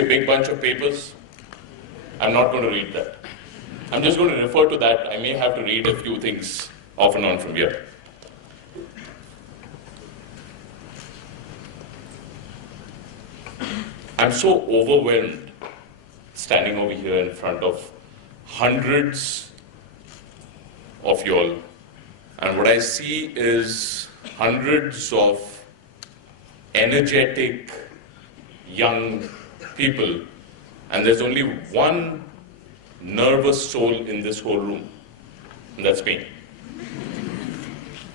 a big bunch of papers. I'm not going to read that. I'm just going to refer to that. I may have to read a few things off and on from here. I'm so overwhelmed standing over here in front of hundreds of y'all, and what I see is hundreds of energetic young people, and there's only one nervous soul in this whole room, and that's me.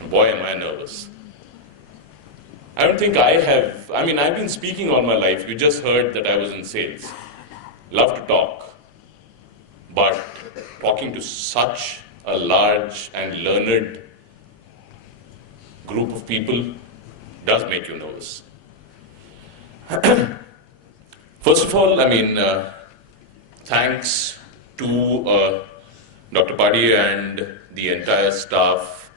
Boy, am I nervous. I don't think I have, I've been speaking all my life. You just heard that I was in sales. Love to talk, but talking to such a large and learned group of people does make you nervous. First of all, thanks to Dr. Padi and the entire staff,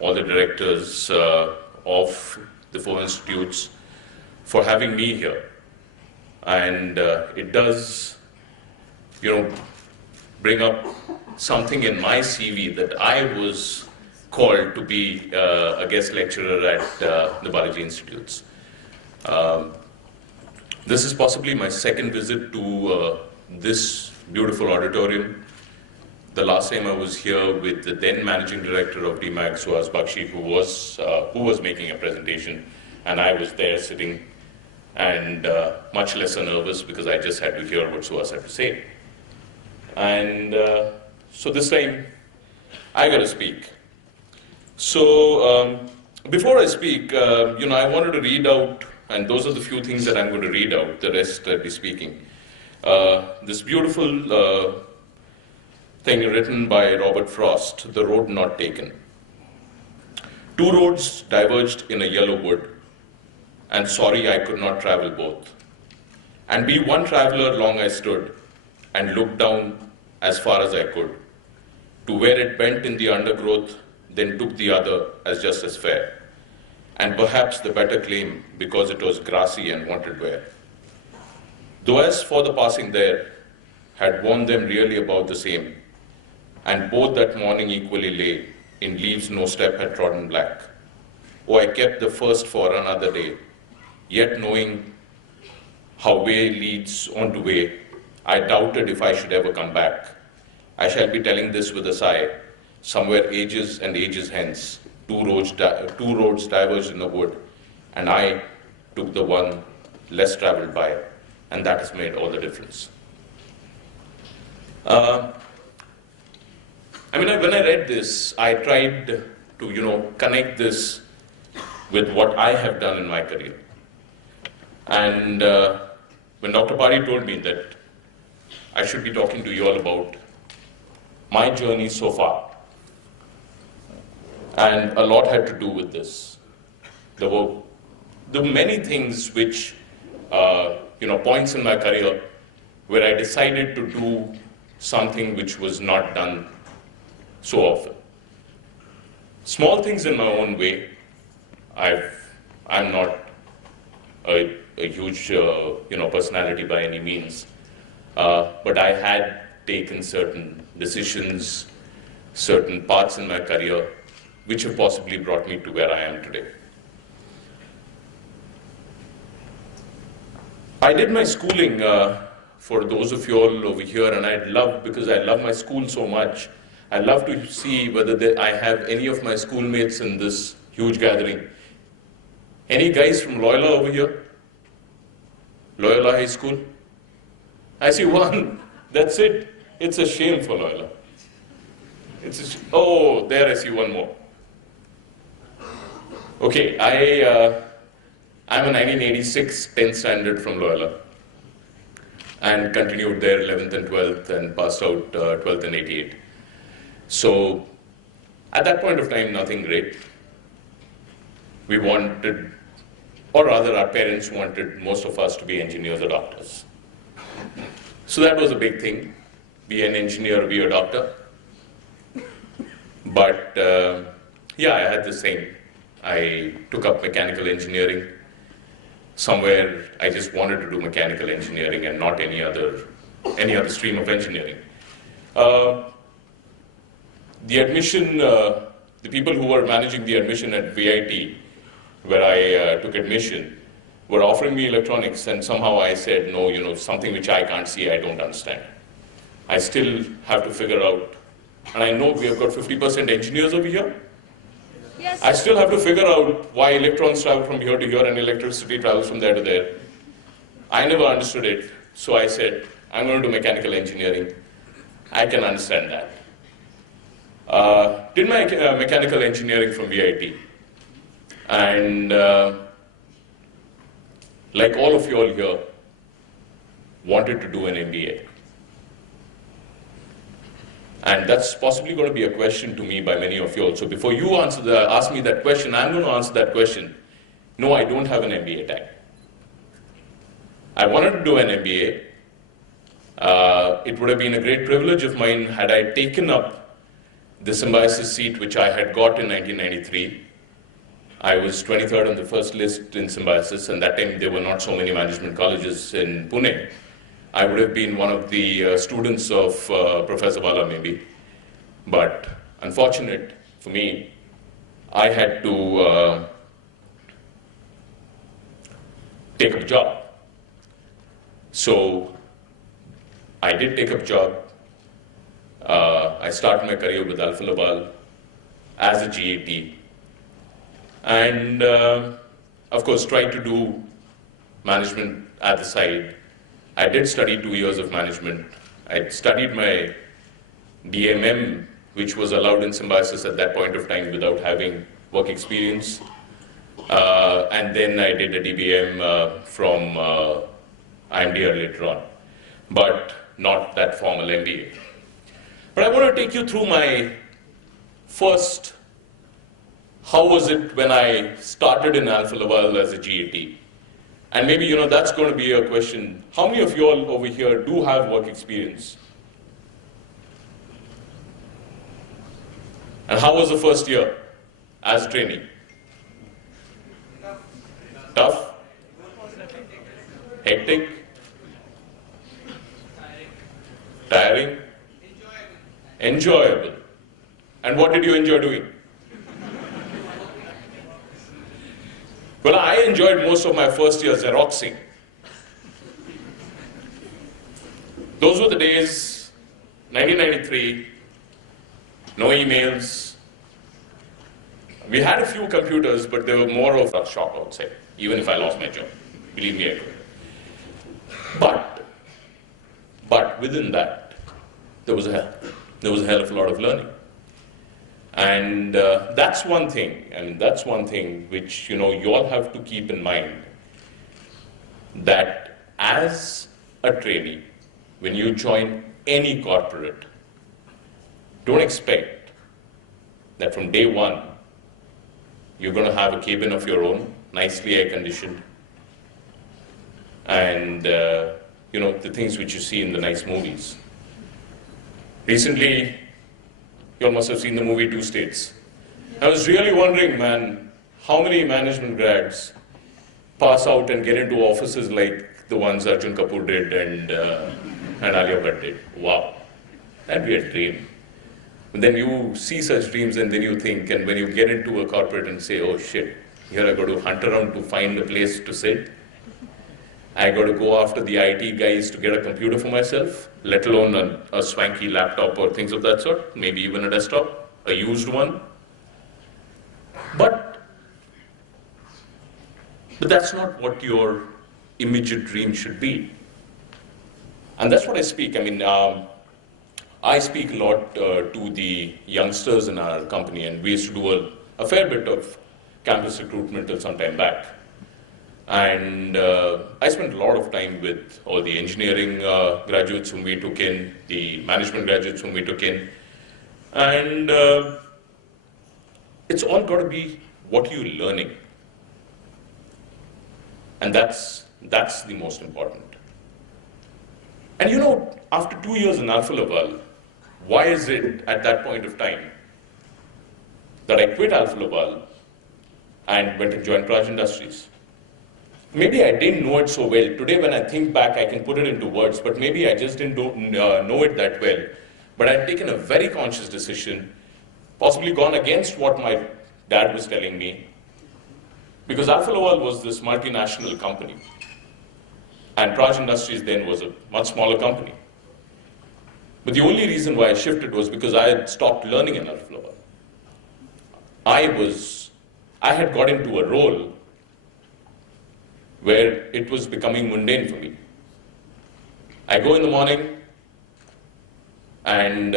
all the directors of the 4 institutes for having me here. And it does, bring up something in my CV that I was called to be a guest lecturer at the Balaji Institutes. This is possibly my second visit to this beautiful auditorium. The last time I was here with the then managing director of Demag, Suhas Bakshi, who was making a presentation, and I was there sitting and much lesser nervous because I just had to hear what Suhas had to say. And so this time, I got to speak. So before I speak, I wanted to read out, and those are the few things that I'm going to read out, the rest I'll be speaking. This beautiful thing written by Robert Frost, The Road Not Taken. 2 roads diverged in a yellow wood, and sorry I could not travel both. And be one traveler long I stood, and looked down as far as I could, to where it bent in the undergrowth, then took the other as just as fair, and perhaps the better claim because it was grassy and wanted wear. Though as for the passing there, had worn them really about the same, and both that morning equally lay, in leaves no step had trodden black. Oh, I kept the first for another day, yet knowing how way leads on to way, I doubted if I should ever come back. I shall be telling this with a sigh, somewhere ages and ages hence, 2 roads diverged in a wood, and I took the one less traveled by, and that has made all the difference. When I read this, I tried to, connect this with what I have done in my career. And when Dr. Pari told me that I should be talking to you all about my journey so far, and a lot had to do with this. There were many things which, points in my career where I decided to do something which was not done so often. Small things in my own way. I'm not a huge, personality by any means, but I had taken certain decisions, certain paths in my career, which have possibly brought me to where I am today. I did my schooling, for those of you all over here, and because I love my school so much, I'd love to see whether I have any of my schoolmates in this huge gathering. Any guys from Loyola over here? Loyola High School? I see one. That's it. It's a shame for Loyola. Oh, there I see one more. Okay, I'm a 1986 10th standard from Loyola, and continued there 11th and 12th, and passed out 12th and 88. So at that point of time, nothing great. We wanted, or rather our parents wanted most of us to be engineers or doctors. So that was a big thing, be an engineer or be a doctor. But I had the same. I took up mechanical engineering, somewhere I just wanted to do mechanical engineering and not any other stream of engineering. The admission, the people who were managing the admission at VIT, where I took admission, were offering me electronics, and somehow I said, no, you know, something which I can't see, I don't understand. I still have to figure out, and I know we have got 50% engineers over here. Yes. I still have to figure out why electrons travel from here to here and electricity travels from there to there. I never understood it, so I said, I'm going to do mechanical engineering. I can understand that. Did my mechanical engineering from VIT, and like all of you all here, wanted to do an MBA. And that's possibly going to be a question to me by many of you all. So before you ask me that question, I'm going to answer that question. No, I don't have an MBA tag. I wanted to do an MBA. It would have been a great privilege of mine had I taken up the symbiosis seat which I had got in 1993. I was 23rd on the first list in symbiosis, and that time there were not so many management colleges in Pune. I would have been one of the students of Professor Bala maybe, but unfortunate for me, I had to take up a job. So I did take up a job. I started my career with Alfa Laval as a GAT, and of course tried to do management at the side. I did study 2 years of management. I studied my DMM, which was allowed in symbiosis at that point of time without having work experience. And then I did a DBM from IMDR later on, but not that formal MBA. But I want to take you through my first, how was it when I started in Alfa Laval as a GAT? And maybe, you know, that's going to be a question. How many of you all over here do have work experience? And how was the first year as a trainee? Tough? Hectic? Tiring? Enjoyable. And what did you enjoy doing? Well, I enjoyed most of my first year Xeroxing. Those were the days, 1993, no emails. We had a few computers, but they were more of a shock, I would say, even if I lost my job. Believe me, I could. But within that, there was a hell of a lot of learning. And that's one thing, that's one thing which, you know, you all have to keep in mind, that as a trainee, when you join any corporate, don't expect that from day one, you're going to have a cabin of your own, nicely air-conditioned, and, you know, the things which you see in the nice movies. Recently, you all must have seen the movie Two States. I was really wondering, man, how many management grads pass out and get into offices like the ones Arjun Kapoor did and Alia Bhatt did. Wow, that'd be a dream. But then you see such dreams and then you think, and when you get into a corporate and say, oh shit, here I got to hunt around to find a place to sit. I got to go after the IT guys to get a computer for myself, let alone a swanky laptop or things of that sort, maybe even a desktop, a used one. But that's not what your immediate dream should be. And that's what I speak. I mean, I speak a lot to the youngsters in our company, and we used to do a fair bit of campus recruitment till some time back. And I spent a lot of time with all the engineering graduates whom we took in, the management graduates whom we took in. And it's all got to be what you're learning. And that's the most important. And you know, after 2 years in Alfa Laval, why is it at that point of time that I quit Alfa Laval and went and joined Praj Industries? maybe I didn't know it so well. Today when I think back, I can put it into words, but maybe I just didn't know it that well. But I'd taken a very conscious decision, possibly gone against what my dad was telling me, because Alfa Laval was this multinational company, and Praj Industries then was a much smaller company. But the only reason why I shifted was because I had stopped learning in Alfa Laval. I had got into a role where it was becoming mundane for me. I go in the morning and,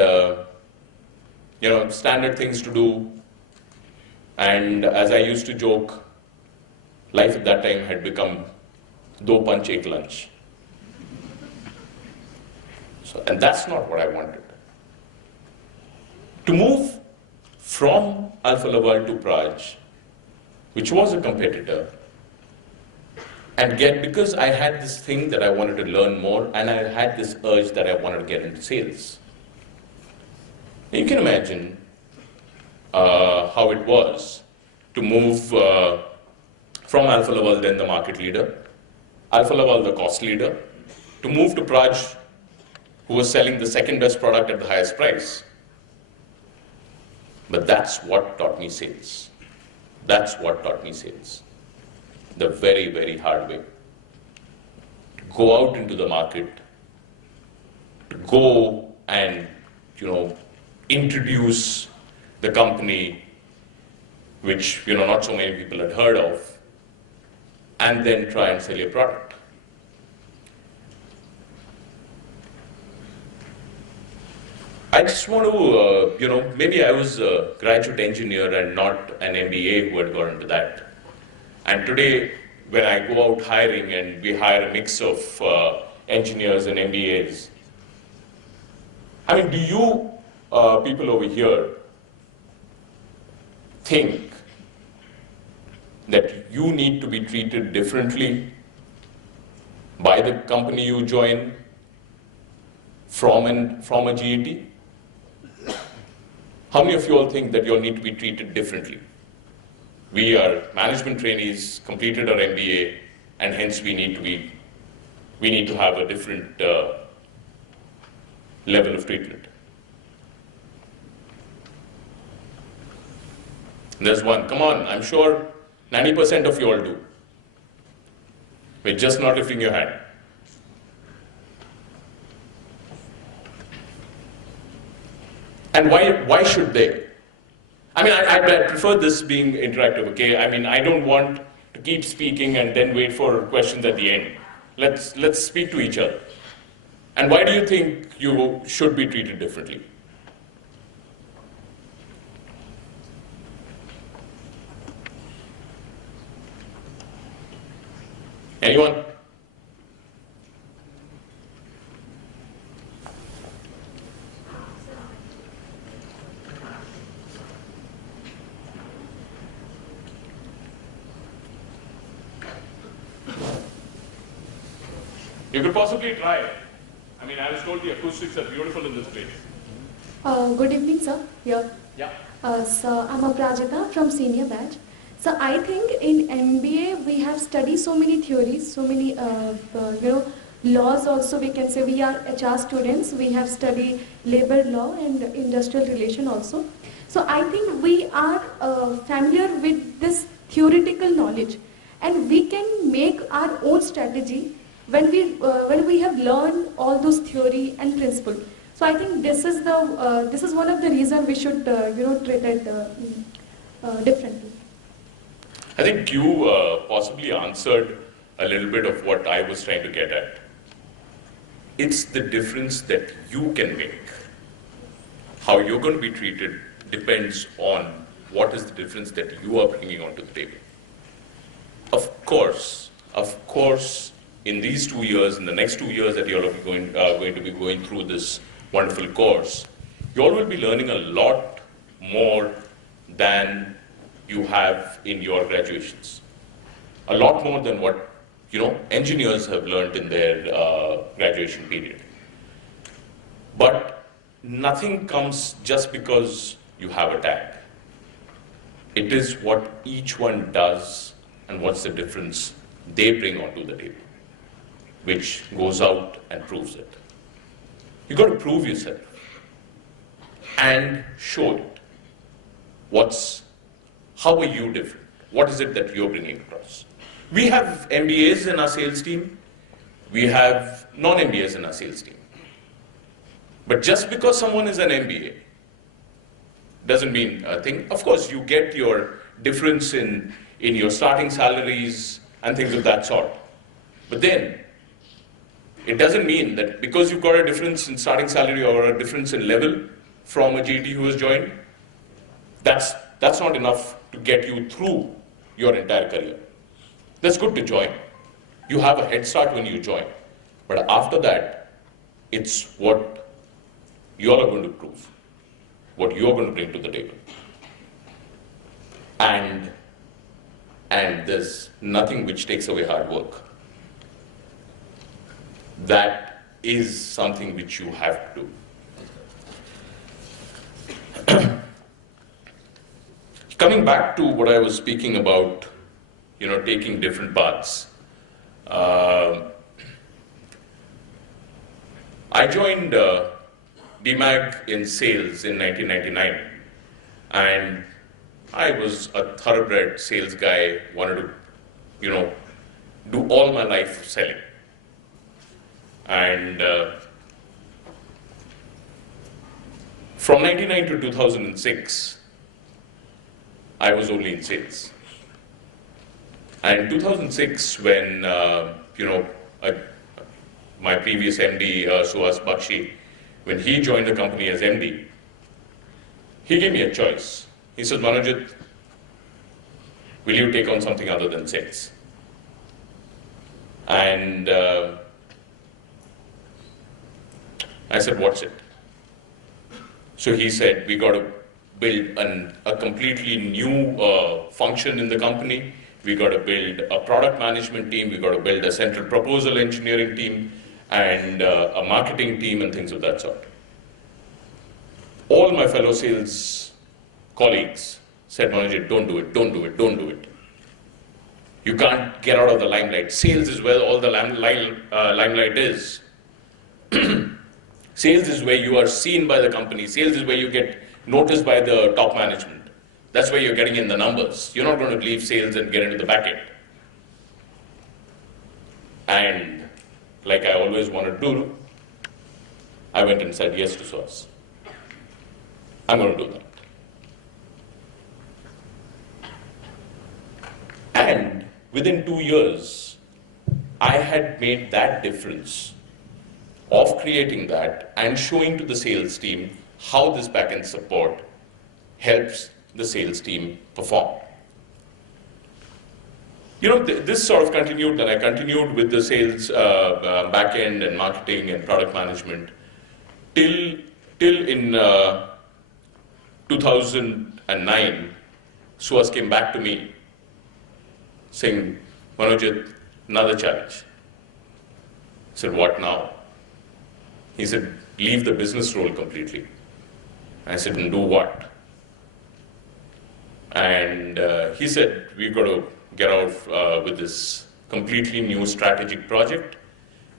standard things to do. And as I used to joke, life at that time had become do punch ek lunch. And that's not what I wanted. To move from Alfa Laval to Praj, which was a competitor, and because I had this thing that I wanted to learn more, and I had this urge that I wanted to get into sales. You can imagine how it was to move from Alfa Laval, then the market leader, Alfa Laval, the cost leader, to move to Praj, who was selling the second best product at the highest price. But that's what taught me sales. That's what taught me sales. The very, very hard way. To go out into the market, to go and, introduce the company, which, not so many people had heard of, and then try and sell your product. I just want to, maybe I was a graduate engineer and not an MBA who had got into that. And today, when I go out hiring and we hire a mix of engineers and MBAs, do you people over here think that you need to be treated differently by the company you join from a GET? How many of you all think that you all need to be treated differently? We are management trainees, completed our MBA, and hence we need to have a different level of treatment. And there's one, come on, I'm sure 90% of you all do. We're just not lifting your hand. And why should they? I prefer this being interactive, okay? I don't want to keep speaking and then wait for questions at the end. Let's speak to each other. And why do you think you should be treated differently? Anyone? You could possibly try it. I was told the acoustics are beautiful in this place. Good evening, sir. Here. Yeah. So I'm Aprajita from Senior Batch. So I think in MBA we have studied so many theories, so many laws also. We can say we are HR students. We have studied labor law and industrial relation also. So I think we are familiar with this theoretical knowledge, and we can make our own strategy when we have learned all those theory and principle. So I think this is one of the reasons we should treat it differently. I think you possibly answered a little bit of what I was trying to get at. It's the difference that you can make. How you're going to be treated depends on what is the difference that you are bringing onto the table. Of course, in these 2 years, in the next 2 years that you're going to be going through this wonderful course, you all will be learning a lot more than you have in your graduations. A lot more than what engineers have learned in their graduation period. But nothing comes just because you have a tag. It is what each one does and what's the difference they bring onto the table, which goes out and proves it. You've got to prove yourself and show it. How are you different? What is it that you're bringing across? We have MBAs in our sales team. We have non-MBAs in our sales team. But just because someone is an MBA doesn't mean a thing. Of course, you get your difference in your starting salaries and things of that sort. But then, it doesn't mean that because you've got a difference in starting salary or a difference in level from a GT who has joined, that's not enough to get you through your entire career. That's good to join. You have a head start when you join. But after that, it's what you all are going to prove, what you're going to bring to the table. And there's nothing which takes away hard work. That is something which you have to do. Coming back to what I was speaking about, taking different paths. I joined Demag in sales in 1999, and I was a thoroughbred sales guy, wanted to, do all my life selling. And from 1999 to 2006, I was only in sales. And in 2006, when my previous MD, Suhas Bakshi, when he joined the company as MD, he gave me a choice. He said, Manojit, will you take on something other than sales? And I said, what's it? So he said, we got to build a completely new function in the company. We got to build a product management team. We got to build a central proposal engineering team and a marketing team and things of that sort. All my fellow sales colleagues said, Manojit, don't do it, don't do it, don't do it. You can't get out of the limelight. Sales is where all the limelight is. Sales is where you are seen by the company. Sales is where you get noticed by the top management. That's where you're getting in the numbers. You're not going to leave sales and get into the back end. And like I always wanted to do, I went and said yes to SOS. I'm going to do that. And within 2 years, I had made that difference of creating that and showing to the sales team how this back-end support helps the sales team perform. This sort of continued, and I continued with the sales back-end and marketing and product management till in 2009, Suhas came back to me saying, Manojit, another challenge. I said, what now? He said, leave the business role completely. I said, and do what? And he said, we've got to get out with this completely new strategic project.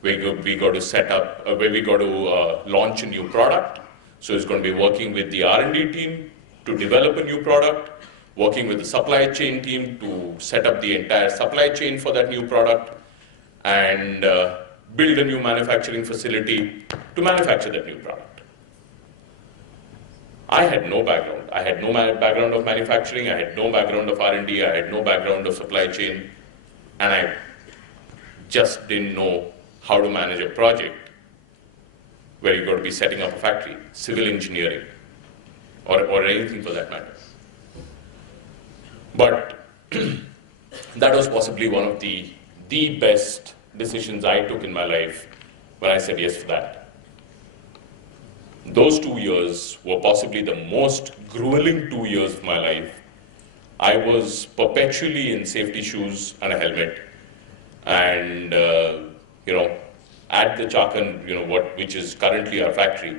We got to set up, where we got to launch a new product. So it's going to be working with the R&D team to develop a new product, working with the supply chain team to set up the entire supply chain for that new product, and build a new manufacturing facility to manufacture that new product. I had no background. I had no background of manufacturing, I had no background of R&D, I had no background of supply chain, and I just didn't know how to manage a project where you're going to be setting up a factory, civil engineering, or anything for that matter. But that was possibly one of the best decisions I took in my life when I said yes to that. Those 2 years were possibly the most grueling 2 years of my life. I was perpetually in safety shoes and a helmet, and at the Chakan, which is currently our factory,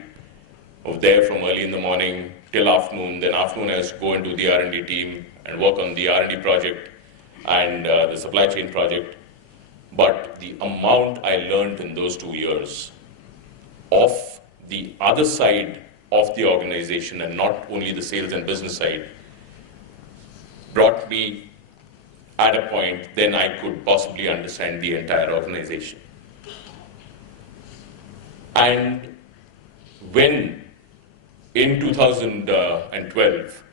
over there from early in the morning till afternoon. Then afternoon I was to go into the R&D team and work on the R&D project and the supply chain project. but the amount I learned in those 2 years of the other side of the organization and not only the sales and business side brought me at a point then I could possibly understand the entire organization. And when in 2012,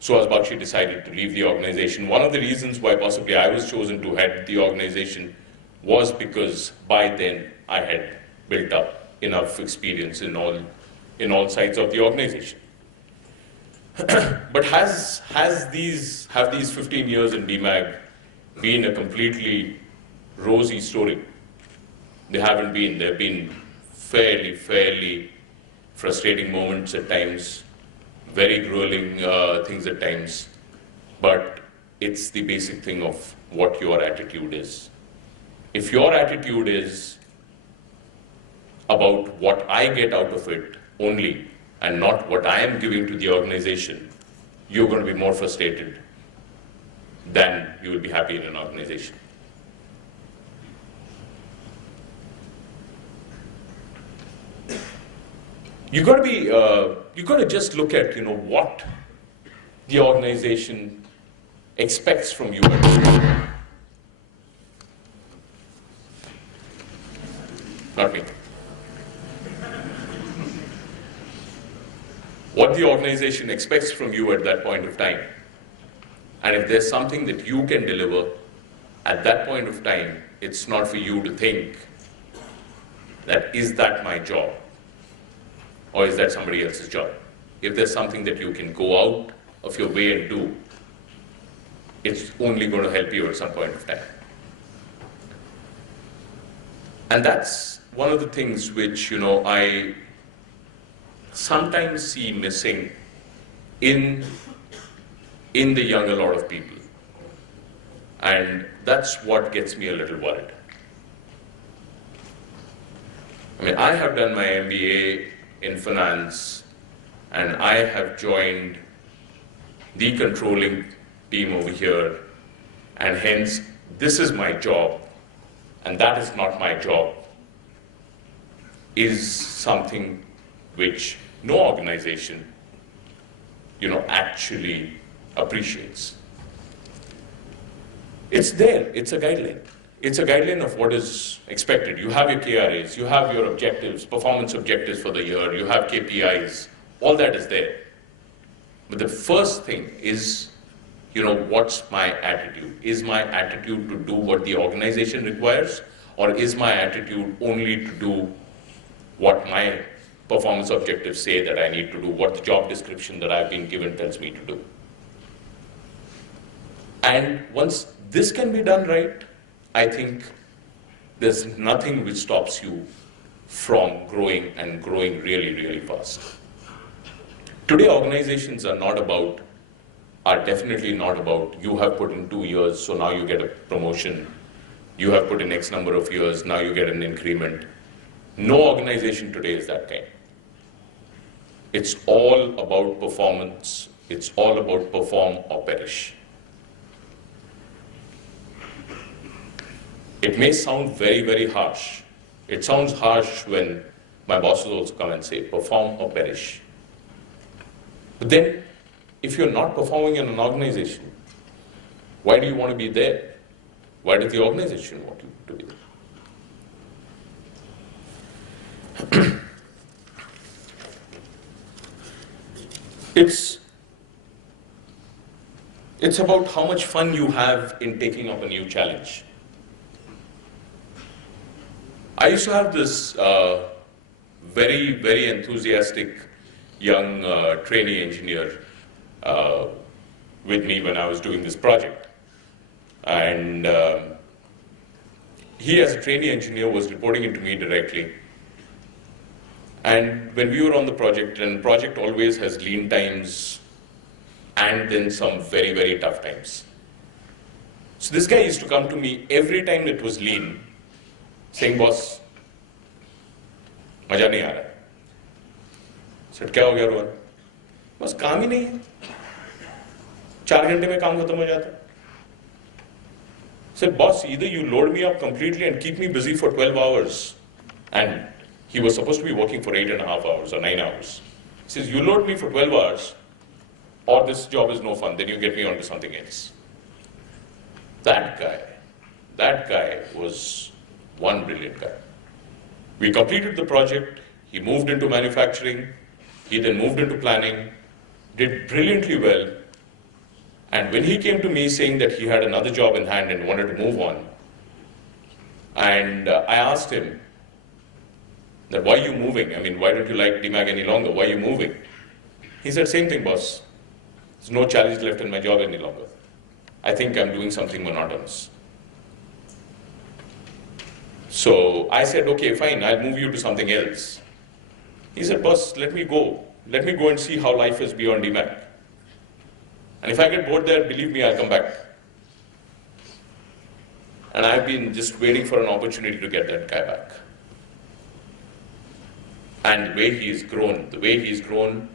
Suhas Bakshi decided to leave the organization, one of the reasons why possibly I was chosen to head the organization was because by then I had built up enough experience in all sides of the organization. But have these 15 years in Demag been a completely rosy story? They haven't been. There have been fairly frustrating moments at times, very grueling things at times, but it's the basic thing of what your attitude is. If your attitude is about what I get out of it only and not what I am giving to the organization, you're going to be more frustrated than you will be happy in an organization. You got to just look at what the organization expects from you. Not me. What the organization expects from you at that point of time. And if there's something that you can deliver at that point of time, it's not for you to think that is that my job or is that somebody else's job. If there's something that you can go out of your way and do, it's only going to help you at some point of time. And that's one of the things which, I sometimes see missing in the young a lot of people. And that's what gets me a little worried. I mean, I have done my MBA in finance and I have joined the controlling team over here, and hence this is my job and that is not my job is something which no organization actually appreciates. It's there, it's a guideline. It's a guideline of what is expected. You have your KRAs, you have your objectives, performance objectives for the year, you have KPIs, all that is there. But the first thing is, what's my attitude? Is my attitude to do what the organization requires, or is my attitude only to do what my performance objectives say that I need to do, what the job description that I've been given tells me to do? And once this can be done right, I think there's nothing which stops you from growing and growing really fast. Today, organizations are definitely not about you have put in 2 years, so now you get a promotion. You have put in X number of years, now you get an increment. No organization today is that kind. It's all about performance. It's all about perform or perish. It may sound very harsh. It sounds harsh when my bosses also come and say, perform or perish. But then, if you're not performing in an organization, why do you want to be there? Why does the organization want you to be there? It's about how much fun you have in taking up a new challenge. I used to have this very enthusiastic young trainee engineer with me when I was doing this project. And he, as a trainee engineer, was reporting into me directly. And when we were on the project, and the project always has lean times and then some very tough times. So this guy used to come to me every time it was lean, saying, boss, मजा नहीं आ रहा है. Sir क्या हो गया रोहन? बस काम ही नहीं है. 4 घंटे में काम खत्म हो जाता है. said, boss, either you load me up completely and keep me busy for 12 hours. And he was supposed to be working for 8.5 hours or 9 hours. He says, you load me for 12 hours, or this job is no fun, then you get me onto something else. That guy was one brilliant guy. We completed the project, he moved into manufacturing, he then moved into planning, did brilliantly well. And when he came to me saying that he had another job in hand and wanted to move on, and I asked him that, why are you moving? I mean, why don't you like Demag any longer? Why are you moving? He said, same thing, boss. There's no challenge left in my job any longer. I think I'm doing something monotonous. So I said, okay, fine, I'll move you to something else. He said, boss, let me go. Let me go and see how life is beyond Demag. And if I get bored there, believe me, I'll come back. And I've been just waiting for an opportunity to get that guy back. And the way he's grown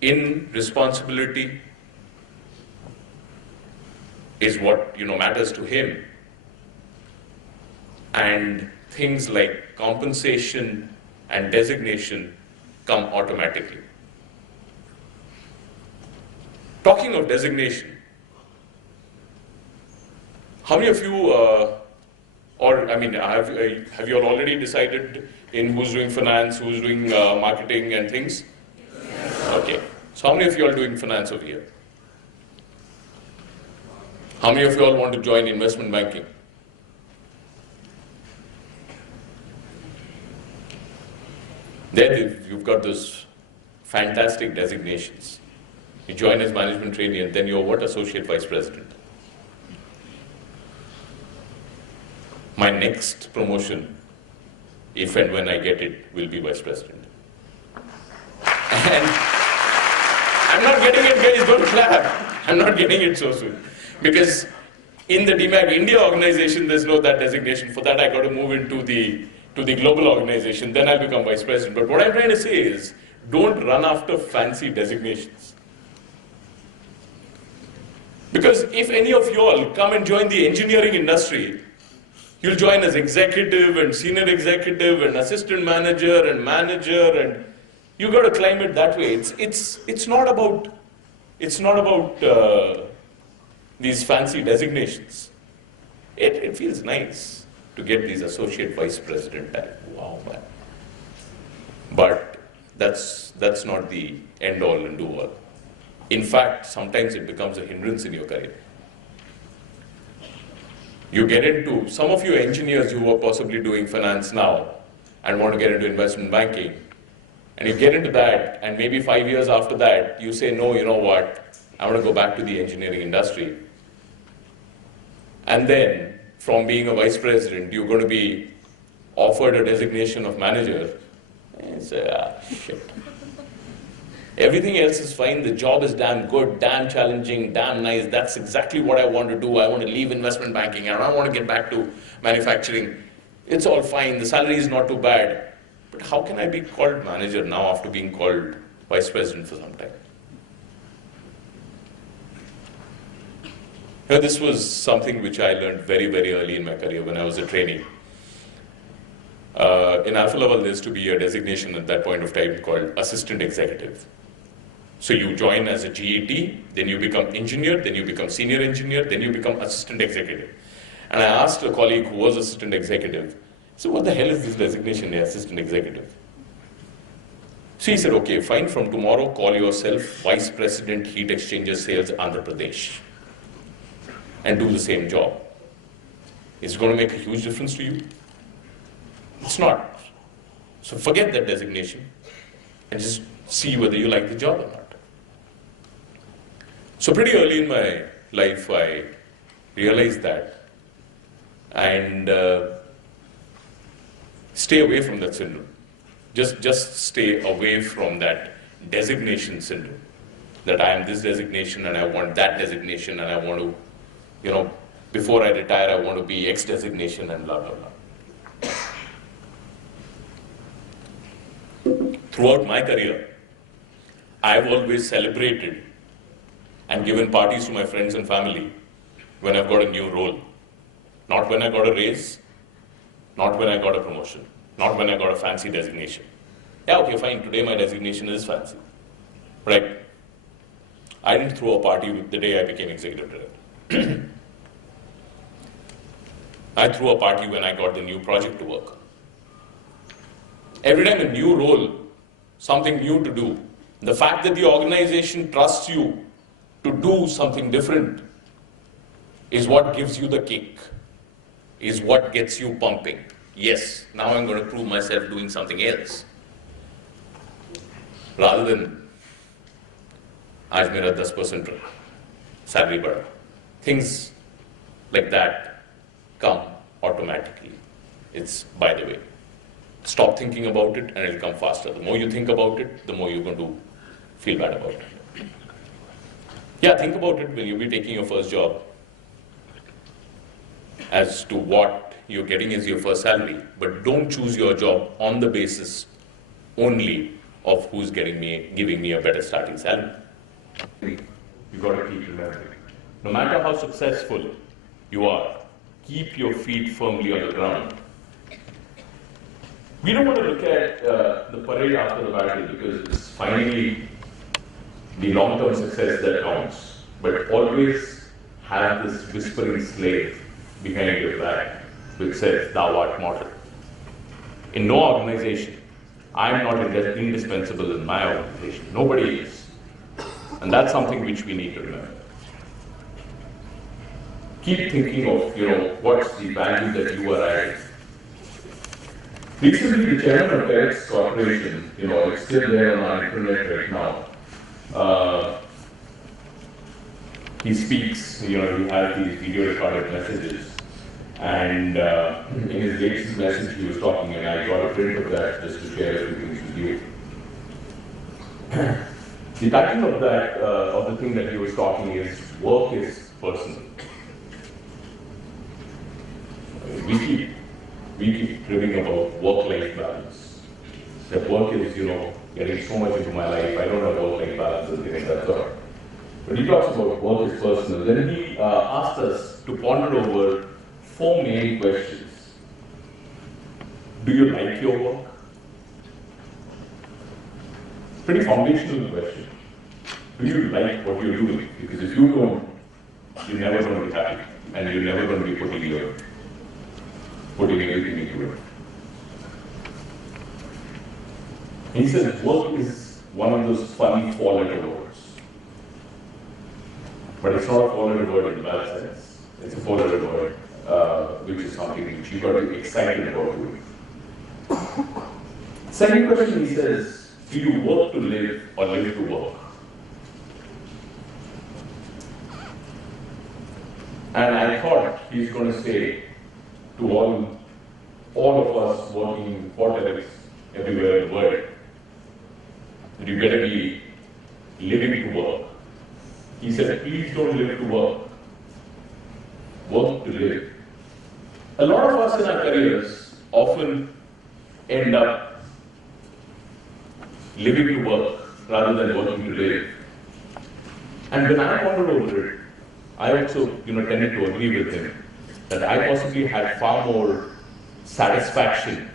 in responsibility is what matters to him. And things like compensation and designation come automatically. Talking of designation, how many of you, have you all already decided in who's doing finance, who's doing marketing and things? Okay. So how many of you are doing finance over here? How many of you all want to join investment banking? There you've got those fantastic designations. You join as management trainee and then you're what? Associate Vice President. My next promotion, if and when I get it, will be Vice President. And I'm not getting it, guys, don't clap. I'm not getting it so soon. Because in the Demag India organization, there's no that designation. For that, I got to move into the global organization, then I'll become Vice President. But what I'm trying to say is, don't run after fancy designations. Because if any of you all come and join the engineering industry, you'll join as executive and senior executive and assistant manager, and you got to climb it that way. It's not about these fancy designations. It feels nice to get these associate vice president tag. Wow, man. But that's not the end all and do all. In fact, sometimes it becomes a hindrance in your career. You get into, some of you engineers who are possibly doing finance now and want to get into investment banking, and you get into that, and maybe 5 years after that, you say, no, you know what, I want to go back to the engineering industry. And then, from being a vice president, you're going to be offered a designation of manager. And you say, shit. Everything else is fine, the job is damn good, damn challenging, damn nice, that's exactly what I want to do. I want to leave investment banking, and I want to get back to manufacturing. It's all fine, the salary is not too bad. But how can I be called manager now after being called vice president for some time? Now, this was something which I learned very, very early in my career when I was a trainee. In Alpha level, there used to be a designation at that point of time called assistant executive. So you join as a GET, then you become engineer, then you become senior engineer, then you become assistant executive. And I asked a colleague who was assistant executive, so what the hell is this designation, assistant executive? So he said, okay, fine, from tomorrow, call yourself Vice President Heat Exchanger Sales, Andhra Pradesh, and do the same job. Is it going to make a huge difference to you? It's not. So forget that designation and just see whether you like the job or not. So pretty early in my life, I realized that, and stay away from that syndrome. Just stay away from that designation syndrome. That I am this designation and I want that designation and I want to, before I retire, I want to be X designation and blah, blah, blah. Throughout my career, I've always celebrated and given parties to my friends and family when I've got a new role. Not when I got a raise, not when I got a promotion, not when I got a fancy designation. Yeah, okay, fine, today my designation is fancy. Right? I didn't throw a party the day I became executive director. I threw a party when I got the new project to work. Every time a new role, something new to do, the fact that the organization trusts you to do something different is what gives you the kick, is what gets you pumping. Yes, now I'm going to prove myself doing something else. Rather than, आज मेरा 10% salary बढ़ा. Things like that come automatically. It's by the way. Stop thinking about it and it'll come faster. The more you think about it, the more you're going to feel bad about it. Yeah, think about it when you'll be taking your first job as to what you're getting as your first salary, but don't choose your job on the basis only of who's giving me a better starting salary. You've got to keep remembering. No matter how successful you are, keep your feet firmly on the ground. We don't want to look at the parade after the battle because it's finally the long-term success that counts. But always have this whispering slave behind your back which says, "Thou art mortal." In no organization, I'm not indispensable in my organization. Nobody is. And that's something which we need to remember. Keep thinking of, what's the value that you are adding. Recently, the chairman of FedEx Corporation, it's still there on our internet right now. He speaks, he has these video recorded messages. And in his latest message, he was talking, and I got a print of that just to share everything with you. The title of that, of the thing that he was talking is, "Work is Personal." We keep dreaming about work-life balance. That work is, getting so much into my life, I don't have work-life balance and things like that sort. But he talks about work is personal. Then he asked us to ponder over 4 main questions. Do you like your work? Pretty foundational question. Do you like what you're doing? Because if you don't, you're never going to be happy, and you're never going to be putting everything into it. He says work is one of those funny four-letter words. But it's not a four-letter word in the bad sense. It's a four-letter word, which is something which you've got to be excited about doing. Second question, he says, do you work to live or live to work? And I thought he's going to say to all of us working for FedEx everywhere in the world, that you better be living to work. He said, please don't live to work. Work to live. A lot of us in our careers often end up living to work rather than working to live. And when I pondered over it, I also tended to agree with him that I possibly had far more satisfaction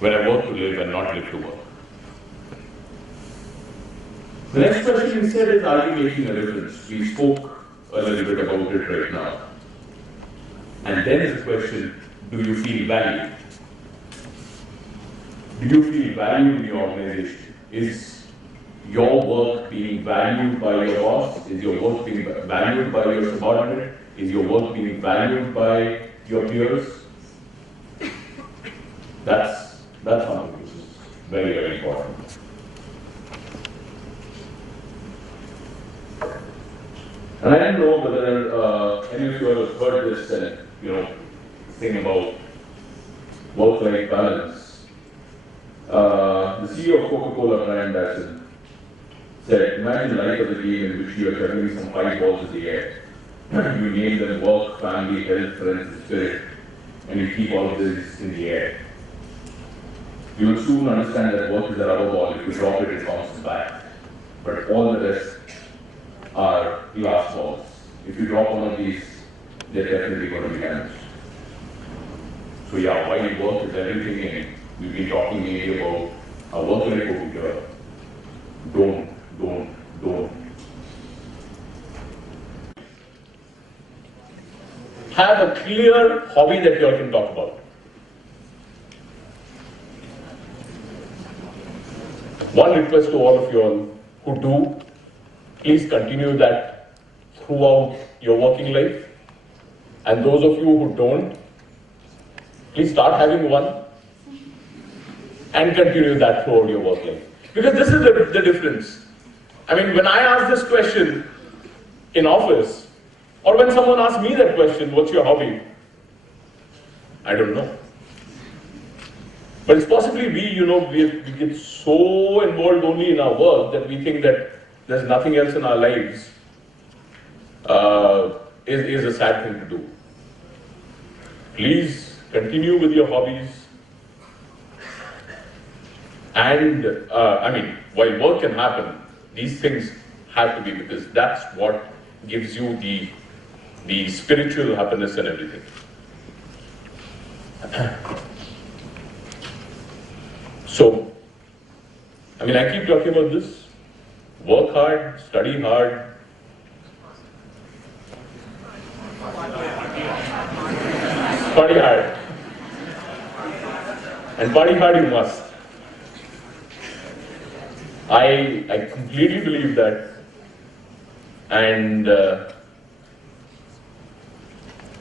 when I work to live and not live to work. The next question he said is, are you making a difference? We spoke a little bit about it right now. And then is the question, do you feel valued? Do you feel valued in your organization? Is your work being valued by your boss? Is your work being valued by your subordinate? Is your work being valued by your peers? That's something which is very, very important. And I don't know whether any of you have heard this thing about work-life balance. The CEO of Coca-Cola, Brian Dyson, said, imagine life as a game in which you are juggling some 5 balls in the air. You name them work, family, health, friends, and spirit, and you keep all of this in the air. You will soon understand that work is a rubber ball. If you drop it, it bounces back. But all the rest are glass balls. If you drop one of these, they're definitely going to be damaged. So yeah, while work is everything, and we've been talking mainly about our work life over here. Don't. Have a clear hobby that you all can talk about. One request to all of you all who do, please continue that throughout your working life. And those of you who don't, please start having one and continue that throughout your work life. Because this is the difference. I mean, when I ask this question in office, or when someone asks me that question, what's your hobby? I don't know. But it's possibly we get so involved only in our work that we think that there's nothing else in our lives is a sad thing to do. Please continue with your hobbies. And I mean, while work can happen, these things have to be, because that's what gives you the spiritual happiness and everything. So, I mean, I keep talking about this. Work hard, study hard. Party hard. And party hard you must. I completely believe that. And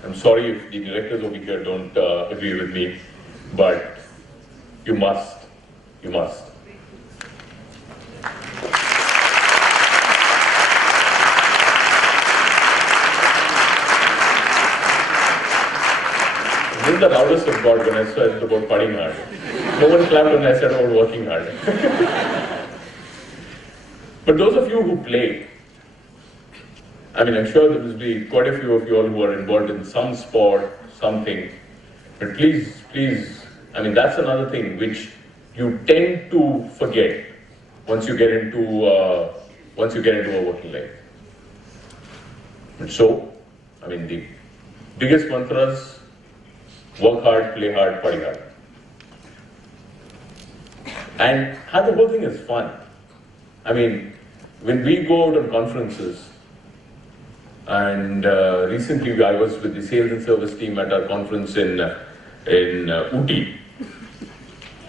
I'm sorry if the directors over here don't agree with me, but you must. You must. This is the loudest of God when I said about partying hard. No one clapped when I said about working hard. But those of you who play, I mean, I'm sure there will be quite a few of you all who are involved in some sport, something. But please, I mean, that's another thing which you tend to forget once you get into a working life. And so, I mean, the biggest mantras: work hard, play hard, party hard, and have the whole thing is fun. I mean, when we go out on conferences, and recently I was with the sales and service team at our conference in Uti.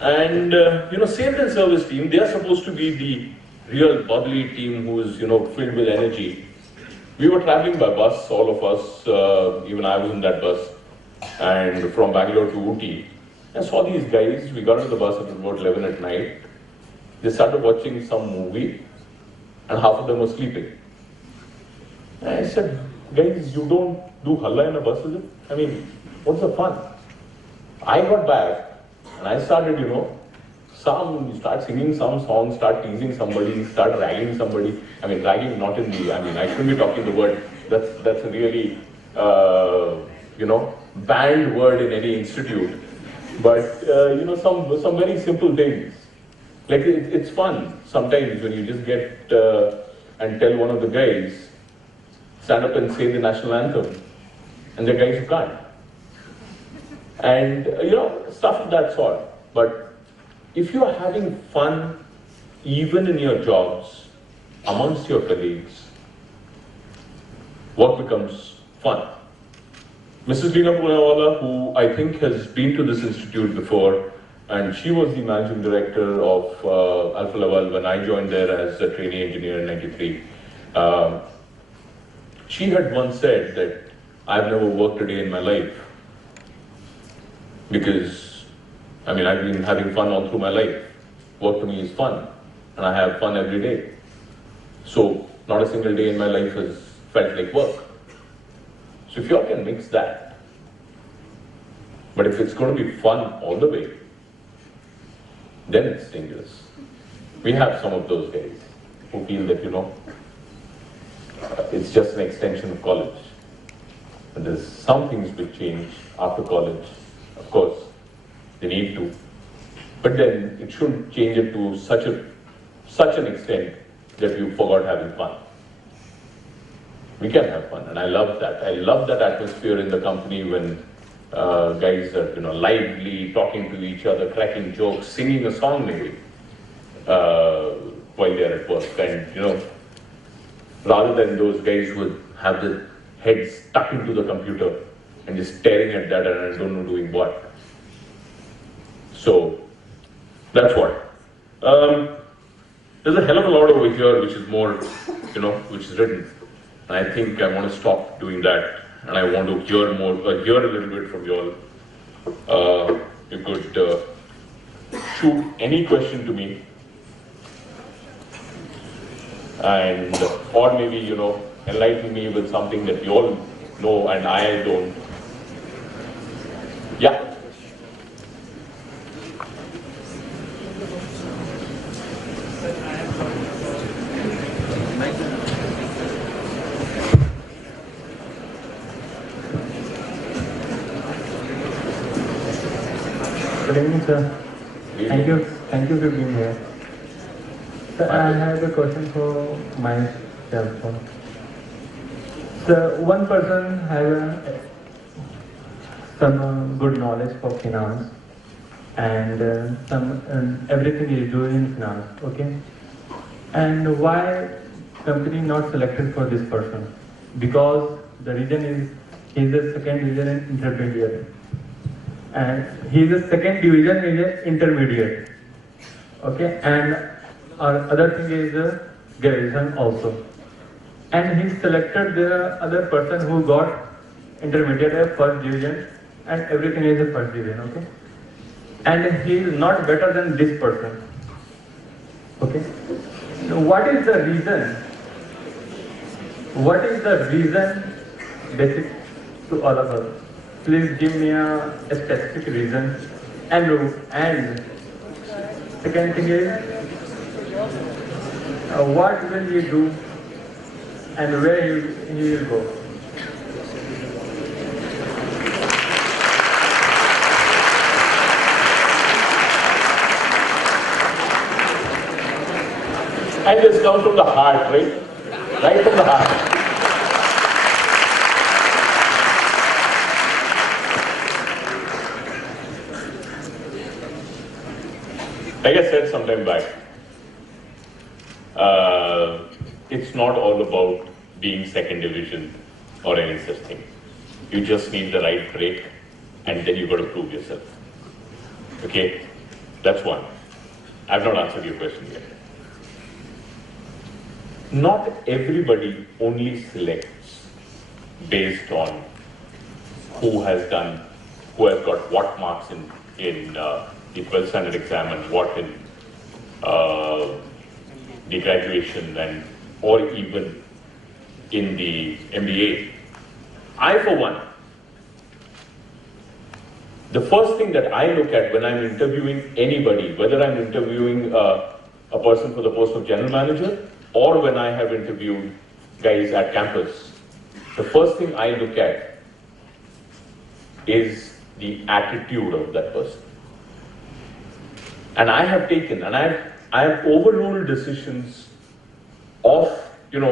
And sales and service team, they are supposed to be the real bubbly team who is filled with energy. We were traveling by bus, all of us, even I was in that bus, and from Bangalore to Uti. I saw these guys. We got into the bus at about 11 at night. They started watching some movie, and half of them were sleeping. And I said, guys, you don't do halla in a bus, is it? I mean, what's the fun? I got back, and I started, start singing some songs, start teasing somebody, start ragging somebody. I mean, ragging not in the, I shouldn't be talking the word. That's a really, banned word in any institute. But, some very simple things. Like, it's fun sometimes when you just get and tell one of the guys, stand up and say the national anthem, and the guys who can't. And, stuff of that sort. But if you are having fun, even in your jobs, amongst your colleagues, work becomes fun. Mrs. Leena Poonawala, who I think has been to this institute before, and she was the managing director of Alfa Laval when I joined there as a trainee engineer in '93. She had once said that I've never worked a day in my life because, I've been having fun all through my life. Work to me is fun, and I have fun every day. So, not a single day in my life has felt like work. So if you all can mix that, but if it's going to be fun all the way, then it's dangerous. We have some of those guys who feel that, it's just an extension of college. And there's some things will change after college. Of course, they need to. But then it shouldn't change it to such an extent that you forgot having fun. We can have fun, and I love that. I love that atmosphere in the company when guys are, lively, talking to each other, cracking jokes, singing a song maybe while they're at work. And rather than those guys who would have their heads stuck into the computer and just staring at that and I don't know doing what. So that's what. There's a hell of a lot over here which is more, which is written. And I think I want to stop doing that, and I want to hear more, hear a little bit from you all. You could shoot any question to me, and or maybe enlighten me with something that you all know and I don't. Yeah. Good evening, sir. Thank you for being here. Sir, I have a question for myself. So, one person has some good knowledge for finance, and everything is doing in finance. Okay, and why company not selected for this person? Because the reason is he is a second division intermediate. And he is a second division is an intermediate. Okay, and our other thing is graduation also. And he selected the other person who got intermediate as first division, and everything is a first division. Okay, and he is not better than this person. Okay, now what is the reason? What is the reason basic to all of us? Please give me a specific reason. And second thing is, what will he do and where he will go? And this comes from the heart, right? Right from the heart. Like I said sometime back, it's not all about being second division or any such thing. You just need the right break, and then you got to prove yourself. Okay, that's one. I've not answered your question yet. Not everybody only selects based on who has got what marks in the 12th standard exam and what in the graduation and or even in the MBA. I, for one, the first thing that I look at when I'm interviewing anybody, whether I'm interviewing a person for the post of general manager or when I have interviewed guys at campus, the first thing I look at is the attitude of that person. And I have taken, and I have overruled decisions of, when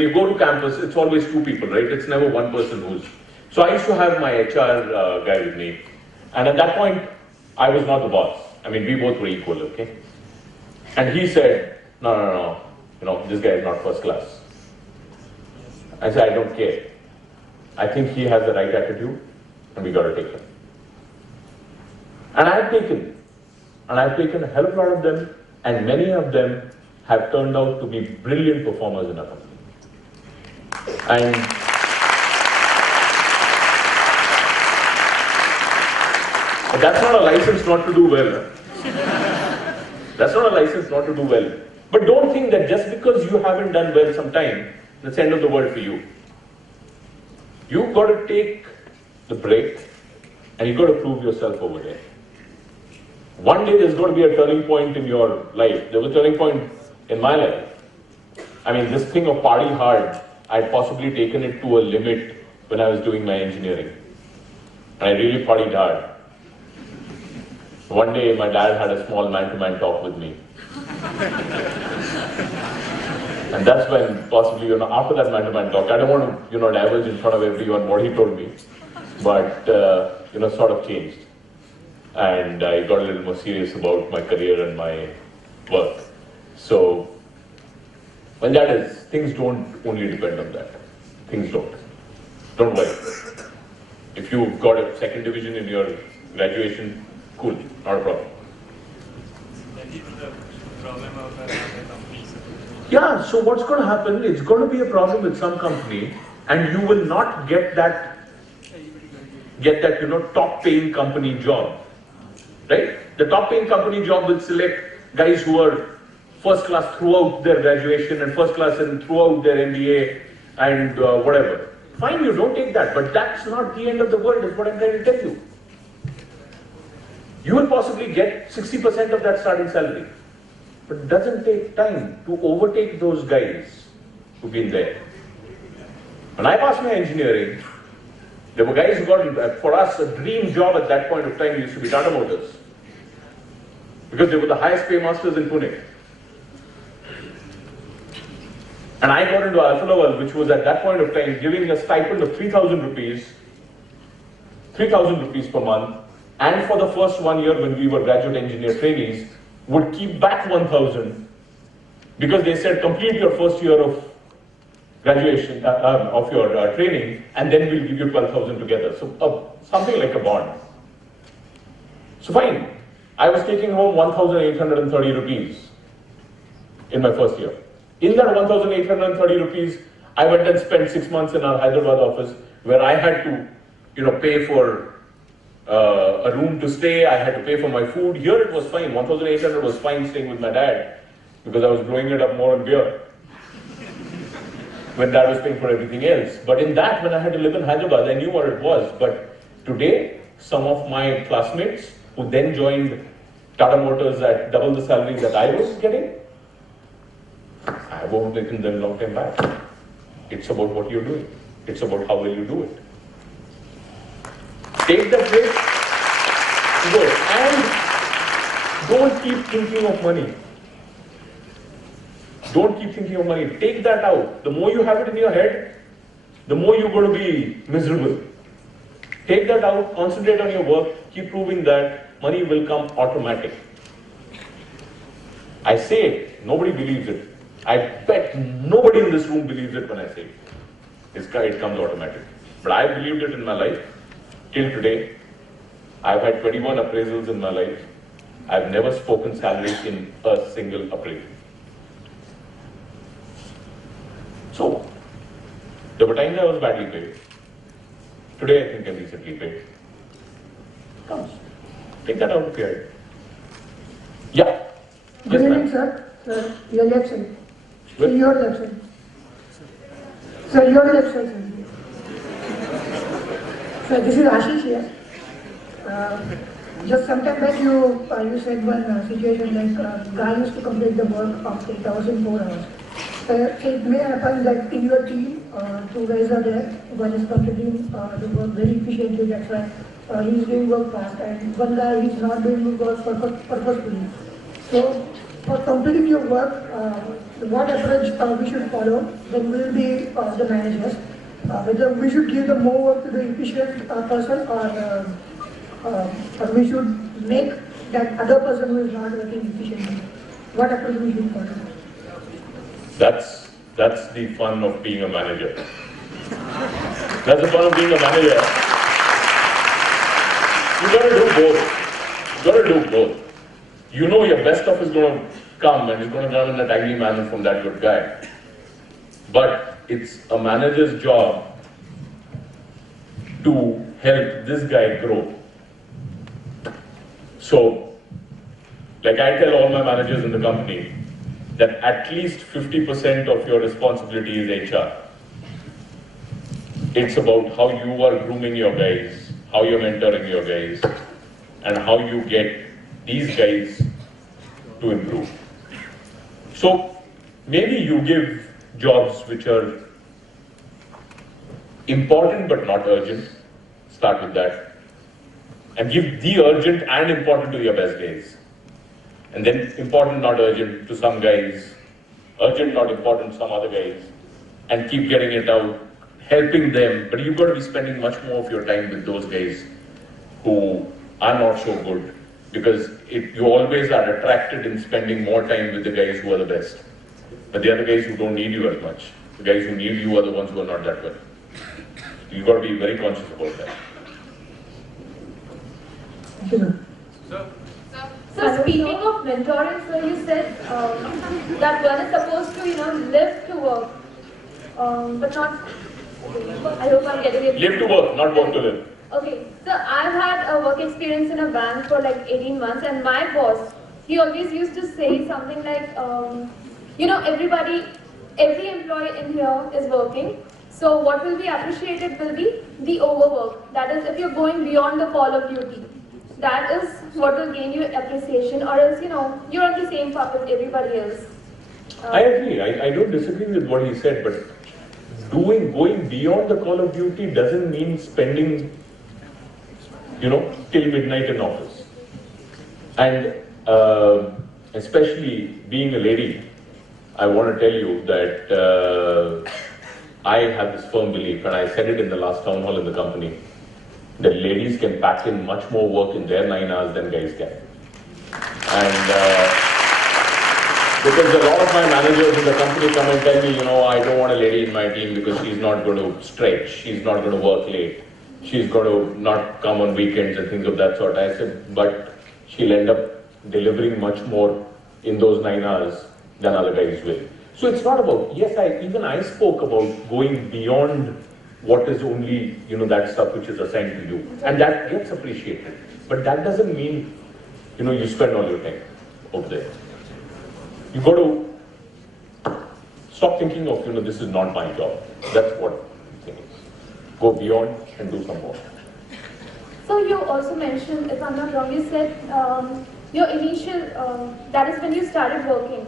you go to campus, it's always two people, right? It's never one person who's. So I used to have my HR guy with me, and at that point, I was not the boss. I mean, we both were equal, okay? And he said, no, this guy is not first class. I said, I don't care. I think he has the right attitude, and we got to take him. And I've taken a hell of a lot of them, and many of them have turned out to be brilliant performers in our company. And that's not a license not to do well. That's not a license not to do well. But don't think that just because you haven't done well sometime, that's the end of the world for you. You've got to take the break, and you've got to prove yourself over there. One day there's going to be a turning point in your life. There was a turning point in my life. I mean, this thing of party hard, I'd possibly taken it to a limit when I was doing my engineering. And I really partied hard. One day my dad had a small man-to-man talk with me. And that's when possibly, after that man-to-man talk, I don't want to, divulge in front of everyone what he told me, but, sort of changed. And I got a little more serious about my career and my work. So, well, that is, things don't only depend on that. Things don't. Don't worry. If you got a second division in your graduation, cool, not a problem. Yeah, so what's going to happen, it's going to be a problem with some company and you will not get that top paying company job, right? The top paying company job will select guys who are first class throughout their graduation and first class and throughout their MBA and whatever. Fine, you don't take that, but that's not the end of the world, is what I'm trying to tell you. You will possibly get 60% of that starting salary. But it doesn't take time to overtake those guys who've been there. When I passed my engineering, there were guys who got, for us, a dream job at that point of time used to be Tata Motors. Because they were the highest pay masters in Pune. And I got into Alfa Laval, which was at that point of time giving a stipend of 3,000 rupees per month. And for the first 1 year when we were graduate engineer trainees, would keep back 1,000 because they said complete your first year of graduation, of your training, and then we'll give you 12,000 together. So something like a bond. So fine, I was taking home 1,830 rupees in my first year. In that 1,830 rupees, I went and spent 6 months in our Hyderabad office where I had to, pay for a room to stay, I had to pay for my food. Here it was fine, 1,800 was fine staying with my dad because I was blowing it up more on beer when dad was paying for everything else. But in that, when I had to live in Hyderabad, I knew what it was. But today, some of my classmates who then joined Tata Motors at double the salary that I was getting, I have overtaken them a long time back. It's about what you're doing. It's about how well you do it. Take that risk, go, and don't keep thinking of money. Don't keep thinking of money. Take that out. The more you have it in your head, the more you're going to be miserable. Take that out, concentrate on your work, keep proving that money will come automatic. I say it, nobody believes it. I bet nobody in this room believes it when I say it. It comes automatic. But I believed it in my life. Till today, I've had 21 appraisals in my life. I've never spoken salary in a single appraisal. So, there were times I was badly paid. Today I think I'm decently paid. Comes. Take that out of your head. Yeah. Good evening, sir. Sir, your left side. Sir, your left side. Sir, your left side, sir. So this is Ashish here. Just some time back you said one situation like guy used to complete the work of 8 hours in 4 hours. It may happen that in your team, 2 guys are there, one is completing the work very efficiently, that's why he is doing work fast, and one guy is not doing work purposefully. So for completing your work, what approach we should follow, then we will be the managers. Whether we should give the more work to the efficient person or we should make that other person who is not working efficiently. What approach we should follow? That's the fun of being a manager. That's the fun of being a manager. You gotta do both. You gotta do both. You know your best stuff is gonna come and it's gonna come in a timely manner from that good guy. But it's a manager's job to help this guy grow. So, like I tell all my managers in the company, that at least 50% of your responsibility is HR. It's about how you are grooming your guys, how you're mentoring your guys, and how you get these guys to improve. So, maybe you give jobs which are important but not urgent. Start with that. And give the urgent and important to your best guys. And then important, not urgent, to some guys urgent, not important, some other guys, and keep getting it out, helping them. But you've got to be spending much more of your time with those guys who are not so good, because you always are attracted in spending more time with the guys who are the best. But the other guys who don't need you as much, the guys who need you are the ones who are not that good. You've got to be very conscious about that. So speaking of mentoring, so you said that one is supposed to, live to work, but not. I hope I'm getting it. Live to work, not work to live. Okay, so I've had a work experience in a bank for like 18 months, and my boss, he always used to say something like, every employee in here is working. So what will be appreciated will be the overwork. That is, if you're going beyond the call of duty. That is what will gain you appreciation, or else, you're on the same path with everybody else. I agree. I don't disagree with what he said, but going beyond the call of duty doesn't mean spending, till midnight in office. And especially being a lady, I want to tell you that I have this firm belief, and I said it in the last town hall in the company, that ladies can pack in much more work in their 9 hours than guys can. And because a lot of my managers in the company come and tell me, I don't want a lady in my team because she's not going to stretch, she's not going to work late, she's going to not come on weekends and things of that sort. I said, but she'll end up delivering much more in those 9 hours than other guys will. So it's not about, yes, even I spoke about going beyond what is only, that stuff which is assigned to you. And that gets appreciated. But that doesn't mean, you spend all your time over there. You got to stop thinking of, this is not my job. That's what the thing is. Go beyond and do some more. So you also mentioned, if I'm not wrong, you said your initial, that is when you started working.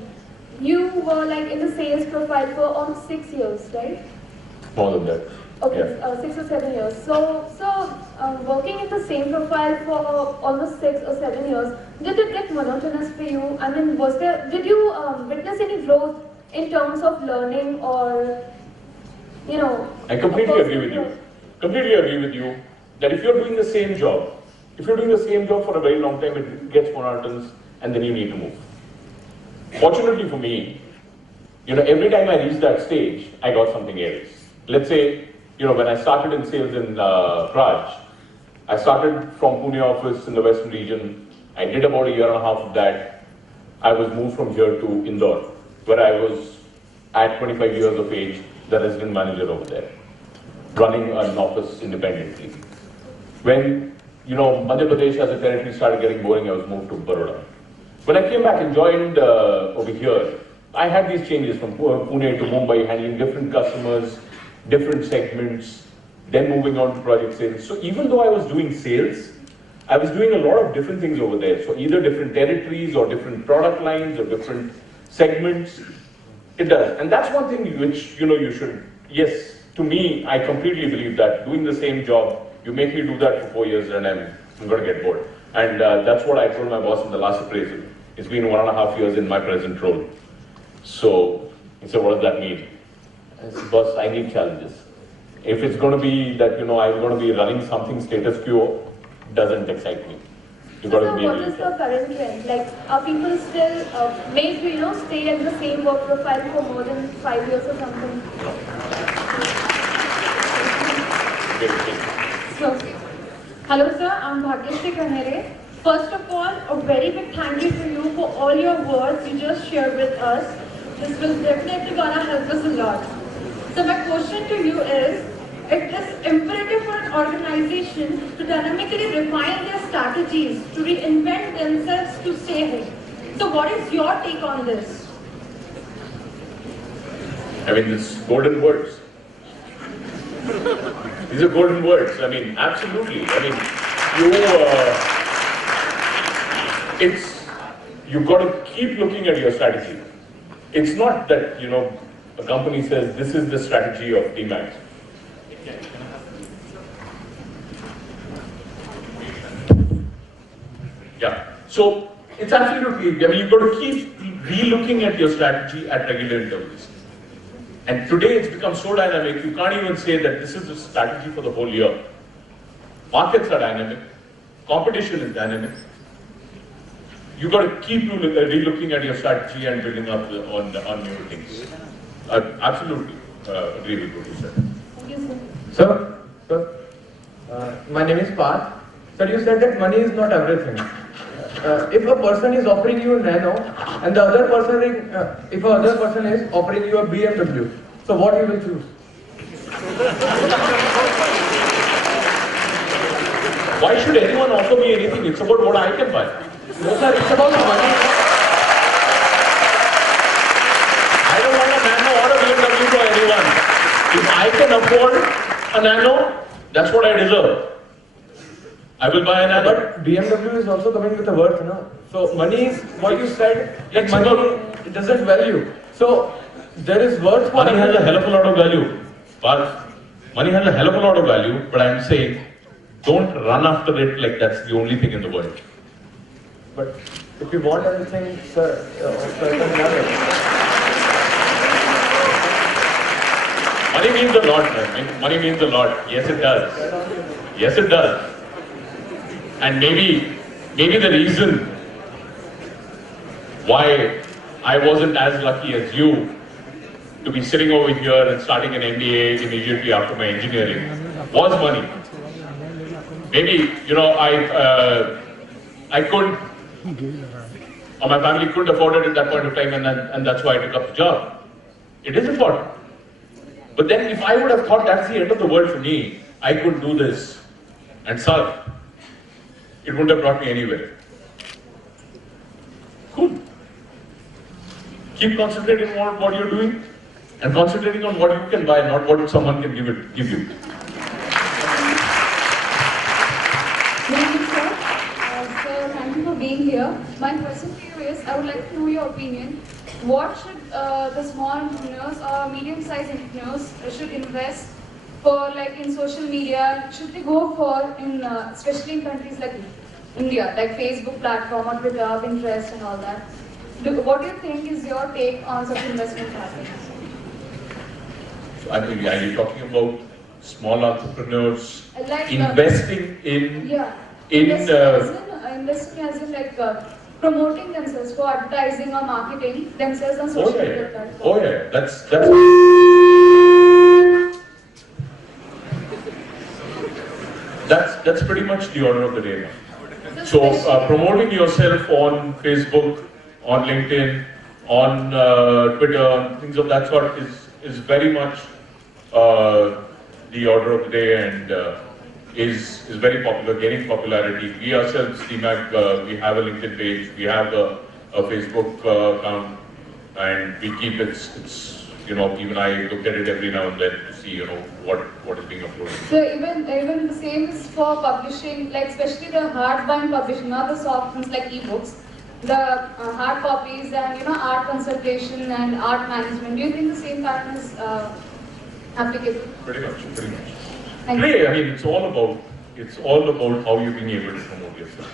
You were like in the sales profile for almost 6 years, right? More than that. Okay, Yeah. 6 or 7 years. So working in the same profile for almost 6 or 7 years, did it get monotonous for you? I mean, did you witness any growth in terms of learning or, I completely agree with you. Completely agree with you that if you're doing the same job, for a very long time, it gets monotonous and then you need to move. Fortunately for me, every time I reached that stage, I got something else. Let's say, when I started in sales in Raj, I started from Pune office in the western region. I did about a year and a half of that. I was moved from here to Indore, where I was at 25 years of age, the resident manager over there, running an office independently. When, Madhya Pradesh as a territory started getting boring, I was moved to Baroda. When I came back and joined over here, I had these changes from Pune to Mumbai, handling different customers, different segments, then moving on to project sales. So even though I was doing sales, I was doing a lot of different things over there. So either different territories or different product lines or different segments. It does. And that's one thing which, you should, yes, to me, I completely believe that doing the same job, you make me do that for 4 years and I'm going to get bored. And that's what I told my boss in the last appraisal. It's been 1.5 years in my present role. So he said, what does that mean? I said, boss, I need challenges. If it's going to be that, I'm going to be running something status quo, doesn't excite me. You got to be what is the current trend? Like, are people still made to, stay in the same work profile for more than 5 years or something? So, hello sir, I'm Bhagyashree Kanere. First of all, a very big thank you to you for all your words you just shared with us. This will definitely gonna help us a lot. So my question to you is, it is imperative for an organization to dynamically refine their strategies, to reinvent themselves to stay ahead. So what is your take on this? I mean, it's golden words. These are golden words. I mean, absolutely. I mean, you've got to keep looking at your strategy. It's not that, a company says, this is the strategy of Demag. Yeah. So, it's absolutely, I mean, you've got to keep re-looking at your strategy at regular intervals. And today it's become so dynamic, you can't even say that this is the strategy for the whole year. Markets are dynamic, competition is dynamic. You've got to keep re-looking at your strategy and building up on new things. I absolutely agree with what you said. Thank you, sir. Sir, my name is Parth. Sir, you said that money is not everything. If a person is offering you a nano and the other person, if a other person is offering you a BMW, so what you will choose? Why should anyone offer me anything? It's about what I can buy. No, sir, it's about money. I don't want a nano or a BMW for anyone. If I can afford a nano, that's what I deserve. I will buy a nano. But BMW is also coming with a worth, no? So money is what you said. That money it doesn't value. So there is worth. Money has a hell of a lot of value. But money has a hell of a lot of value. But I'm saying, don't run after it like that's the only thing in the world. But if you want anything, sir, I can have it. Money means a lot, man. Money means a lot. Yes, it does. Yes, it does. And maybe the reason why I wasn't as lucky as you to be sitting over here and starting an MBA immediately after my engineering was money. Maybe, I couldn't, or my family couldn't afford it at that point of time, and that's why I took up the job. It is important. But then if I would have thought that's the end of the world for me, I could do this and solve. It wouldn't have brought me anywhere. Cool. Keep concentrating on what you're doing and concentrating on what you can buy, not what someone can give you. Thank you, sir. So thank you for being here. My question to you is, I would like to know your opinion. What should the small entrepreneurs or medium-sized entrepreneurs should invest for, like in social media? Should they go for in, especially in countries like India, like Facebook platform or Twitter, Pinterest, and all that? What do you think is your take on such investment patterns? So, are you talking about small entrepreneurs Like, investing in? Yeah. Investing as in like promoting themselves for advertising or marketing themselves on social media platforms. Oh yeah, that's that's pretty much the order of the day now. So promoting yourself on Facebook, on LinkedIn, on Twitter, things of that sort is very much the order of the day, and is very popular, gaining popularity. We ourselves, Demag, we have a LinkedIn page, we have a Facebook account, and we keep it's even I look at it every now and then to see what is being uploaded. So even the same is for publishing, like especially the hardbound publishing, not the soft ones like ebooks. The hard copies and art consultation and art management. Do you think the same pattern is applicable? Pretty much. Thank Today, you. I mean, it's all about how you're being able to promote yourself.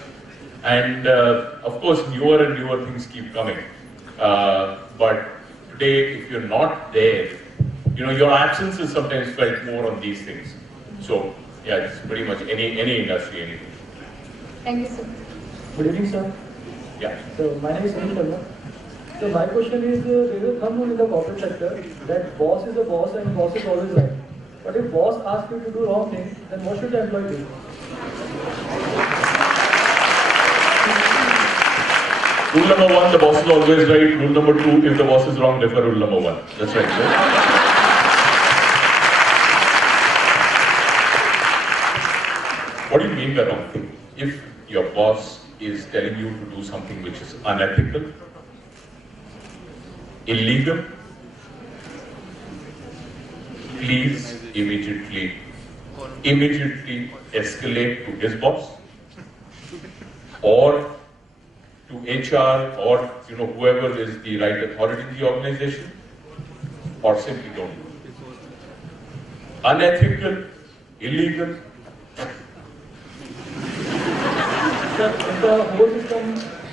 And of course, newer and newer things keep coming. But today, if you're not there, your absence is sometimes felt more on these things. So yeah, it's pretty much any industry, anything. Thank you, sir. Good evening, sir. Yeah. So my name is Sunil Sharma. So my question is, there is a thumb rule in the corporate sector that boss is a boss and boss is always right. But if boss asks you to do wrong thing, then what should the employee do? Rule number 1, the boss is always right. Rule number 2, if the boss is wrong, defer rule number 1. That's right, sir. What do you mean by wrong thing? If your boss is telling you to do something which is unethical, illegal, please immediately escalate to his boss or to HR or whoever is the right authority in the organization, or simply don't do it. Unethical, illegal. Sir, in the whole system,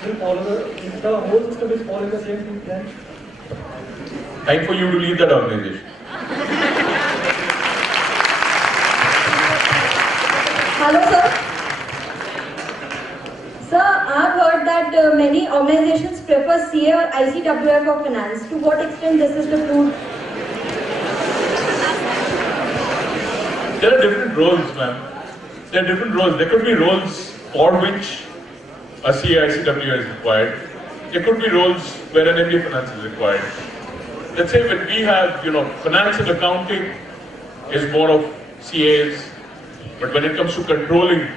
will follow the whole system is following the same thing then? Time for you to leave that organization. Hello, sir. Sir, I've heard that many organizations prefer CA or ICWF for finance. To what extent this is the truth? There are different roles, ma'am. There are different roles. There could be roles for which a CA ICWF is required. There could be roles where an MBA finance is required. Let's say when we have, finance and accounting is more of CAs, but when it comes to controlling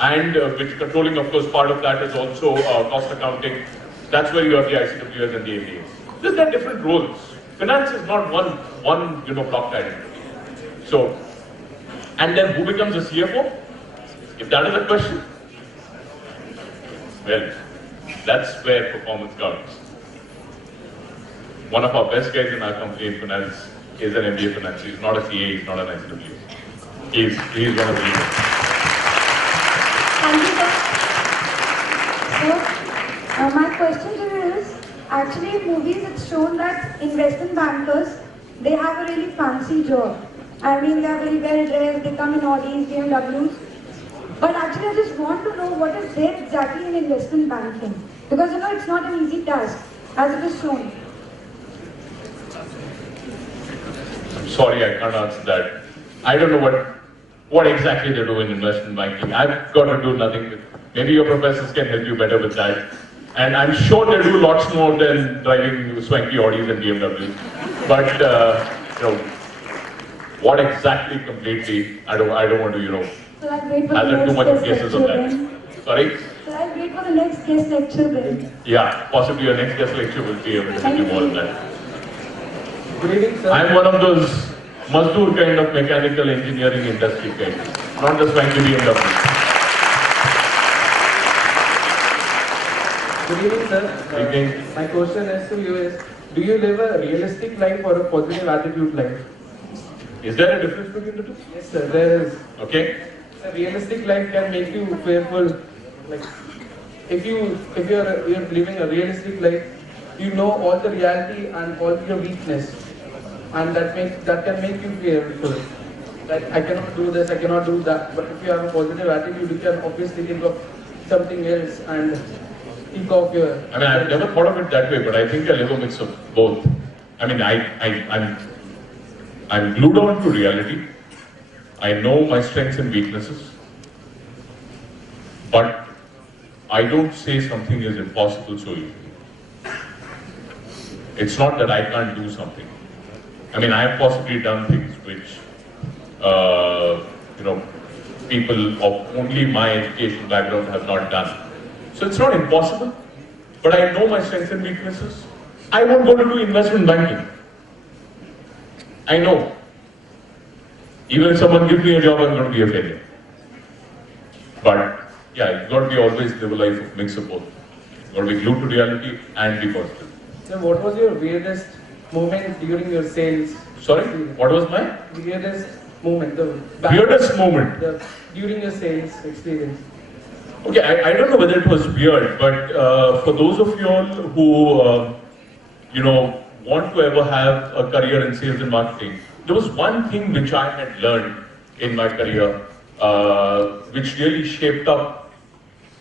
and which controlling, of course, part of that is also cost accounting. That's where you have the ICWS and the MBAs. There are different roles. Finance is not one block identity. So, and then who becomes a CFO? If that is a question, well, that's where performance counts. One of our best guys in our company in finance is an MBA finance. He's not a CA, he's not an ICW. He's one of the leaders. Thank you, sir. So, my question to you is, actually in movies it's shown that investment bankers, they have a really fancy job. I mean, they are very well dressed, they come in Audis, BMWs. But actually I just want to know what is there exactly in investment banking. Because it's not an easy task, as it is shown. I'm sorry, I can't answer that. I don't know what exactly they do in investment banking. I've got to do nothing with. Maybe your professors can help you better with that. And I'm sure they do lots more than driving swanky Audis and BMWs. But what exactly completely? I don't want to So I'll wait for the hazard too next much guest guesses on lecture that. then. Sorry. So I'll wait for the next guest lecture then. Yeah, possibly your next guest lecture will be able to tell you more than that. Good evening, sir. I'm one of those Mazdoor kind of mechanical engineering industry kind, not the swanky BMW. Good evening, sir. Good evening. My question is to you is, do you live a realistic life or a positive attitude life? Is there a difference between the two? Yes, sir. There is. Okay. A realistic life can make you fearful. Like, if you're living a realistic life, you know all the reality and all your weakness, and that can make you fearful. Like, I cannot do this, I cannot do that. But if you have a positive attitude, you can obviously think of something else and think of your. I mean, I've never thought of it that way, but I think I live a mix of both. I mean, I'm glued on to reality. I know my strengths and weaknesses, but I don't say something is impossible so easily. It's not that I can't do something. I mean, I have possibly done things which, people of only my education background have not done. So it's not impossible, but I know my strengths and weaknesses. I won't go to do investment banking. I know. Even if someone gives me a job, I'm going to be a failure. But yeah, you've got to be always live a life of mix of both. You've got to be glued to reality and be positive. So, what was your weirdest moment during your sales? Sorry, what was my Weirdest moment? weirdest moment? During your sales experience. Okay, I don't know whether it was weird, but for those of you all who want to ever have a career in sales and marketing, there was one thing which I had learned in my career, which really shaped up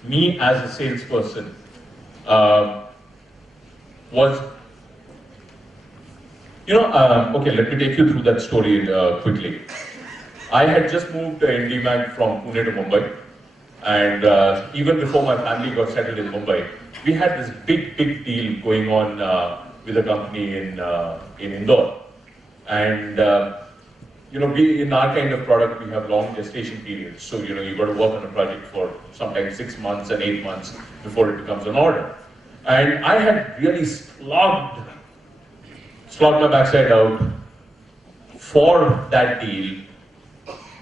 me as a salesperson, was, okay, let me take you through that story quickly. I had just moved in Demag from Pune to Mumbai, and even before my family got settled in Mumbai, we had this big deal going on with a company in Indore. And we, in our kind of product, we have long gestation periods. So, you've got to work on a project for sometimes 6 months and 8 months before it becomes an order. And I had really slogged my backside out for that deal.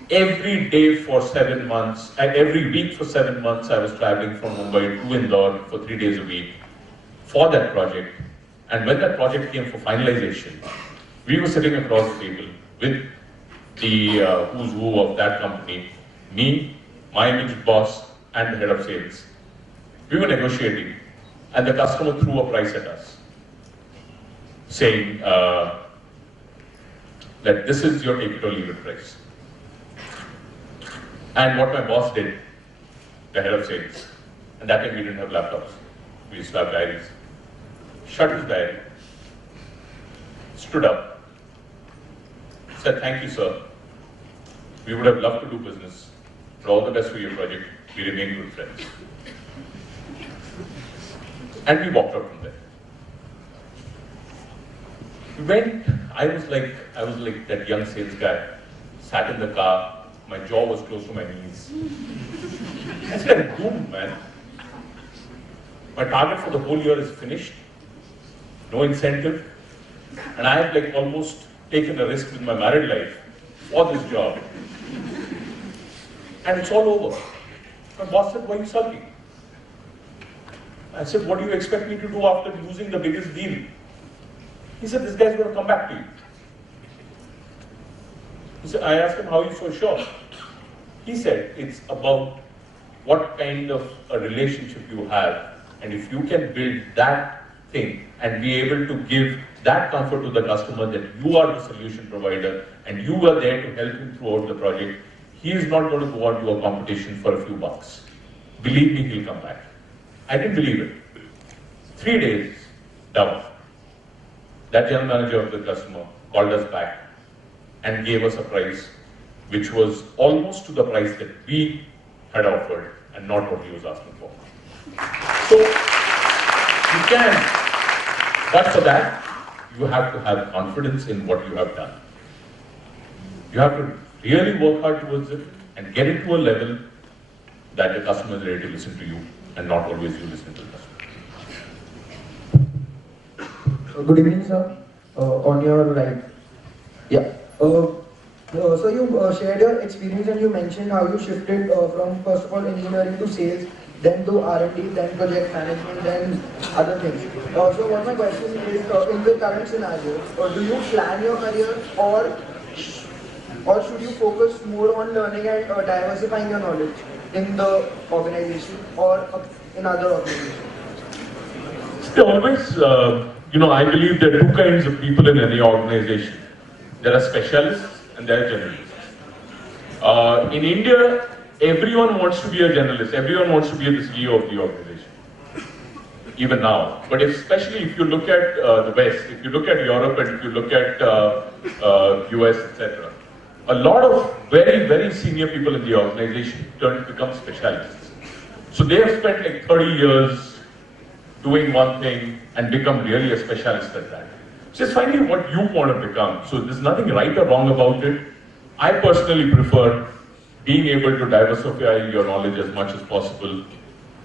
Every day for 7 months, and every week for 7 months, I was traveling from Mumbai to Indore for 3 days a week for that project. And when that project came for finalization, we were sitting across the table with the who's who of that company, me, my immediate boss, and the head of sales. We were negotiating, and the customer threw a price at us, saying that this is your take it or leave it price. And what my boss did, the head of sales, and that time we didn't have laptops, we used to have diaries, shut his diary, stood up, said, "Thank you, sir. We would have loved to do business, but all the best for your project. We remain good friends." And we walked out from there. We went, I was like that young sales guy, sat in the car, my jaw was close to my knees. I said, "I'm doomed, man. My target for the whole year is finished, no incentive, and I have like almost taken a risk with my married life for this job. And it's all over." My boss said, "Why are you sulking?" I said, "What do you expect me to do after losing the biggest deal?" He said, "This guy's going to come back to you." I asked him, "How are you so sure?" He said, "It's about what kind of a relationship you have, and if you can build that thing and be able to give that comfort to the customer that you are the solution provider and you are there to help him throughout the project, he is not going to go on to a competition for a few bucks. Believe me, he'll come back." I didn't believe it. 3 days down, that general manager of the customer called us back and gave us a price which was almost to the price that we had offered and not what he was asking for. So, you can, but for that, you have to have confidence in what you have done. You have to really work hard towards it and get it to a level that the customer is ready to listen to you and not always you listen to the customer. Good evening, sir. On your right. Yeah. So you shared your experience and you mentioned how you shifted from first of all engineering to sales, then to R&D, then project management, then other things. So what my question is, in the current scenario, do you plan your career or should you focus more on learning and diversifying your knowledge in the organization or in other organizations? Always, I believe there are two kinds of people in any organization. There are specialists and there are generalists. In India, everyone wants to be a generalist. Everyone wants to be the CEO of the organization, even now. But especially if you look at the West, if you look at Europe and if you look at US, etc., a lot of very, very senior people in the organization turn to become specialists. So they have spent like 30 years doing one thing and become really a specialist at that. So it's finally what you want to become. So there's nothing right or wrong about it. I personally prefer being able to diversify your knowledge as much as possible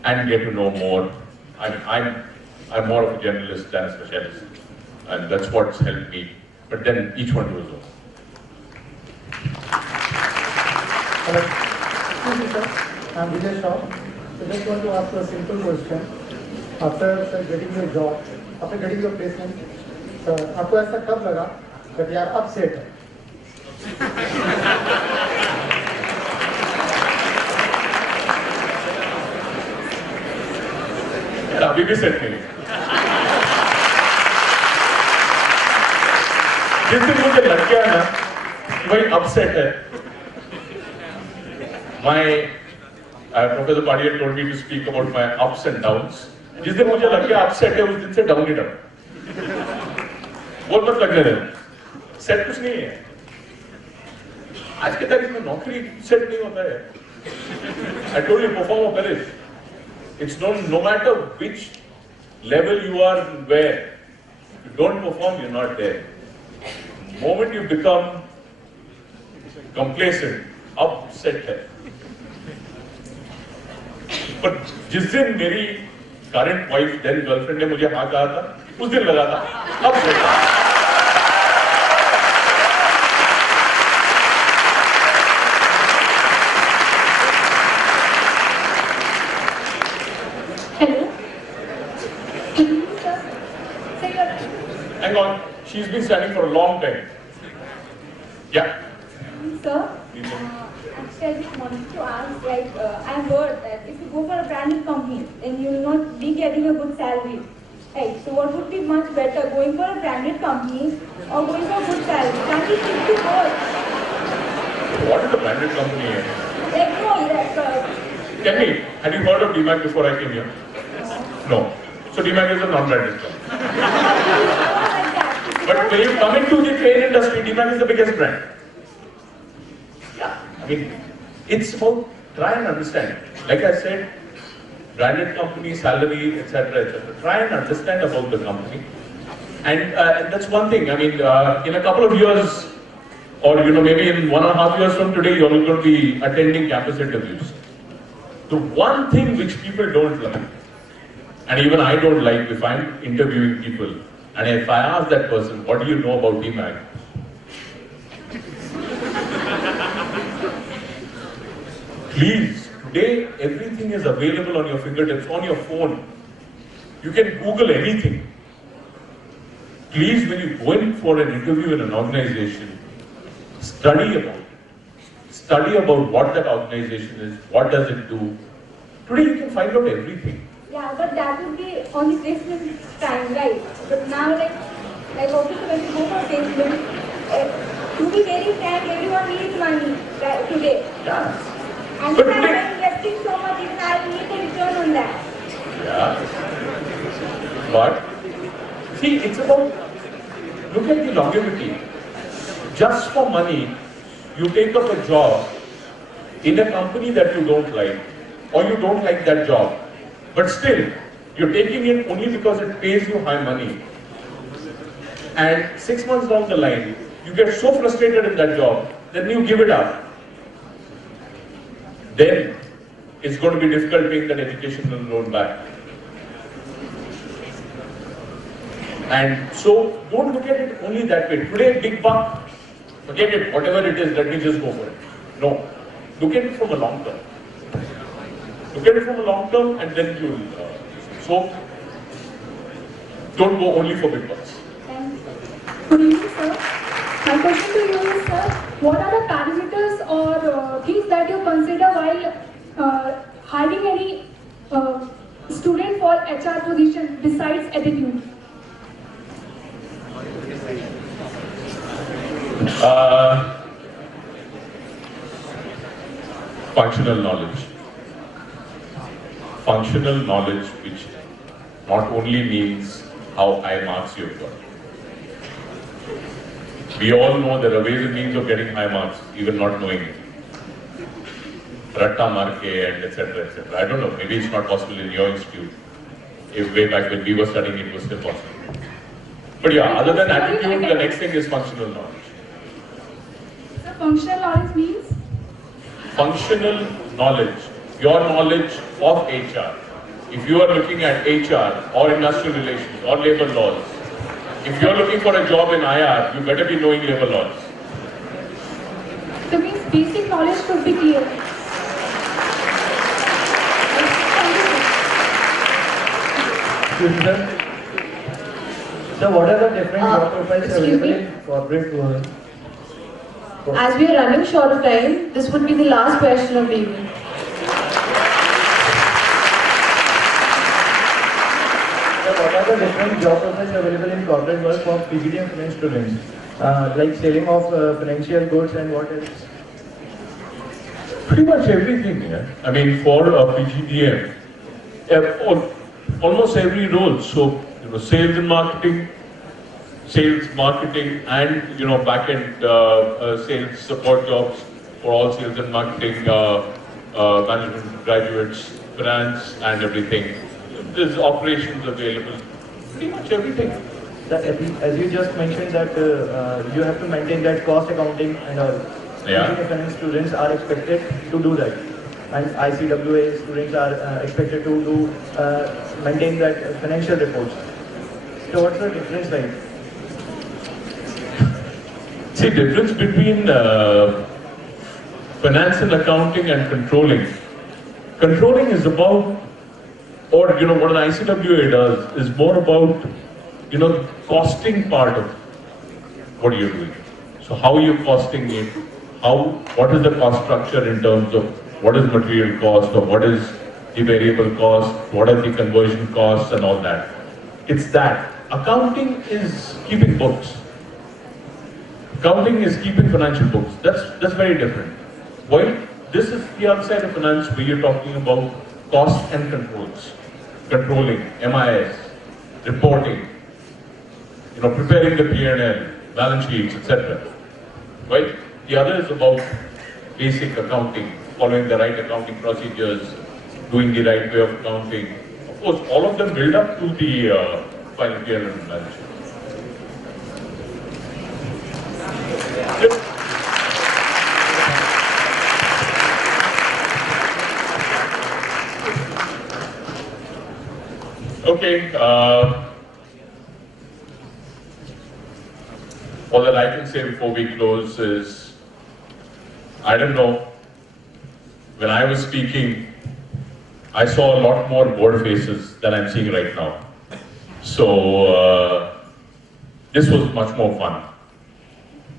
and get to know more. I'm more of a generalist than a specialist, and that's what's helped me. But then each one to his own. Hello. Thank you, sir. I'm Vijay Shaw. So just want to ask you a simple question. After getting your job, after getting your placement, आपको ऐसा कब लगा कि यार अब set है? यार अभी भी सेट नहीं। जिस दिन मुझे लग गया ना कि भाई अब सेट है, Professor Padia told me to speak about my ups and downs. जिस दिन मुझे लग गया अब सेट है, उस दिन से डाउन ही डाउन। बहुत मत लगने देना, सेट कुछ नहीं है। आज के तारीख में नौकरी सेट नहीं होता है। I told you, perform or perish. It's no matter which level you are and where. If you don't perform, you're not there. The moment you become complacent, upset है। पर जिस दिन मेरी current wife, then girlfriend ने मुझे हाँ कहा था, उस दिन लगा था, अब सेट है। Hang on, she's been standing for a long time. Yeah. Sir, Actually, I just wanted to ask, like, I've heard that if you go for a branded company, then you will not be getting a good salary. Right, so what would be much better, going for a branded company or going for a good salary? Can we stick to both? What is a branded company? Like, no, like, Tell me, had you heard of Demag before I came here? No. So Demag is a non-branded company. But when you come into the train industry, Demag is the biggest brand. Yeah, I mean, it's about try and understand. Like I said, branded company, salary, etc., etc. Try and understand about the company, and that's one thing. I mean, in a couple of years, or maybe in 1.5 years from today, you're going to be attending campus interviews. The one thing which people don't like, and even I don't like if I'm interviewing people, and if I ask that person, what do you know about Demag? Please, today everything is available on your fingertips, on your phone. You can Google anything. Please, when you go in for an interview in an organization, study about it. Study about what that organization is, what does it do. Today you can find out everything. yeah, but that would be on the placement time, right? But now, like obviously when you go for placement, to be very frank, everyone needs money right, today. Yeah. And if I'm investing so much, even I need a return on that. Yeah. But, see, it's about, look at the longevity. Just for money, you take up a job in a company that you don't like, or you don't like that job. But still, you're taking it only because it pays you high money. And 6 months down the line, you get so frustrated in that job, then you give it up. Then it's going to be difficult paying that educational loan back. And so don't look at it only that way. Today, big buck, forget it, whatever it is, let me just go for it. No, look at it from a long term. Look at it from a long term and then you will. So don't go only for big bucks. Good evening, sir. My question to you is, sir, what are the parameters or things that you consider while hiring any student for HR position besides attitude? Functional knowledge. Functional knowledge, which not only means how high marks you've got. We all know there are ways and means of getting high marks, even not knowing it. Ratta marke and etc. etc. I don't know, maybe it's not possible in your institute. If way back when we were studying, it was still possible. But yeah, other than attitude, the next thing is functional knowledge. So functional knowledge means? Functional knowledge, your knowledge of HR. If you are looking at HR or industrial relations or labor laws, if you are looking for a job in IR, you better be knowing labor laws. So means basic knowledge should be clear. So what are the different job profiles available in corporate world? As we are running short of time, this would be the last question of the evening. What are the different job profiles available in corporate world for PGDM finance students? Like selling of financial goods and what else? Pretty much everything, yeah. I mean, for PGDM, almost every role. So, sales and marketing, and back-end sales support jobs for all sales and marketing, management graduates, finance, and everything. There's operations available. Pretty much everything. As you just mentioned that you have to maintain that cost accounting and all. Yeah. Finance students are expected to do that, and ICWA students are expected to do maintain that financial reports. So what's the difference like? See, difference between finance and accounting and controlling. Controlling is about, or what an ICWA does is more about, costing part of what you're doing. So how are you costing it? what is the cost structure in terms of what is material cost or what is the variable cost, what are the conversion costs and all that. It's that. Accounting is keeping books. Accounting is keeping financial books. That's very different. While this is the other side of finance where you're talking about cost and controls. Controlling, MIS, reporting, preparing the P&L, balance sheets, etc. Right? The other is about basic accounting, following the right accounting procedures, doing the right way of accounting. Of course, all of them build up to the final P&L and balance sheet. Okay, all that I can say before we close is, I don't know, when I was speaking, I saw a lot more bored faces than I'm seeing right now. So, this was much more fun.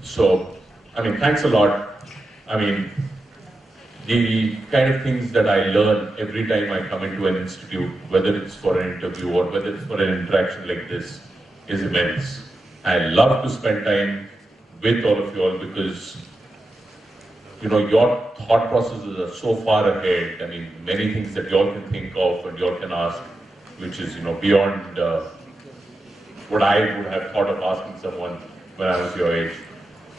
So, thanks a lot. The kind of things that I learn every time I come into an institute, whether it's for an interview or whether it's for an interaction like this, is immense. I love to spend time with all of you all because, your thought processes are so far ahead. Many things that you all can think of and you all can ask, which is, beyond what I would have thought of asking someone when I was your age.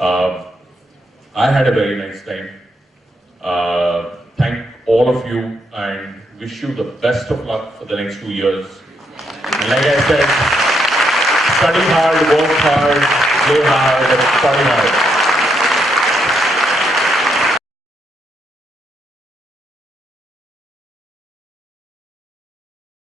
I had a very nice time. Thank all of you and wish you the best of luck for the next 2 years. And like I said, study hard, work hard, play hard, and study hard.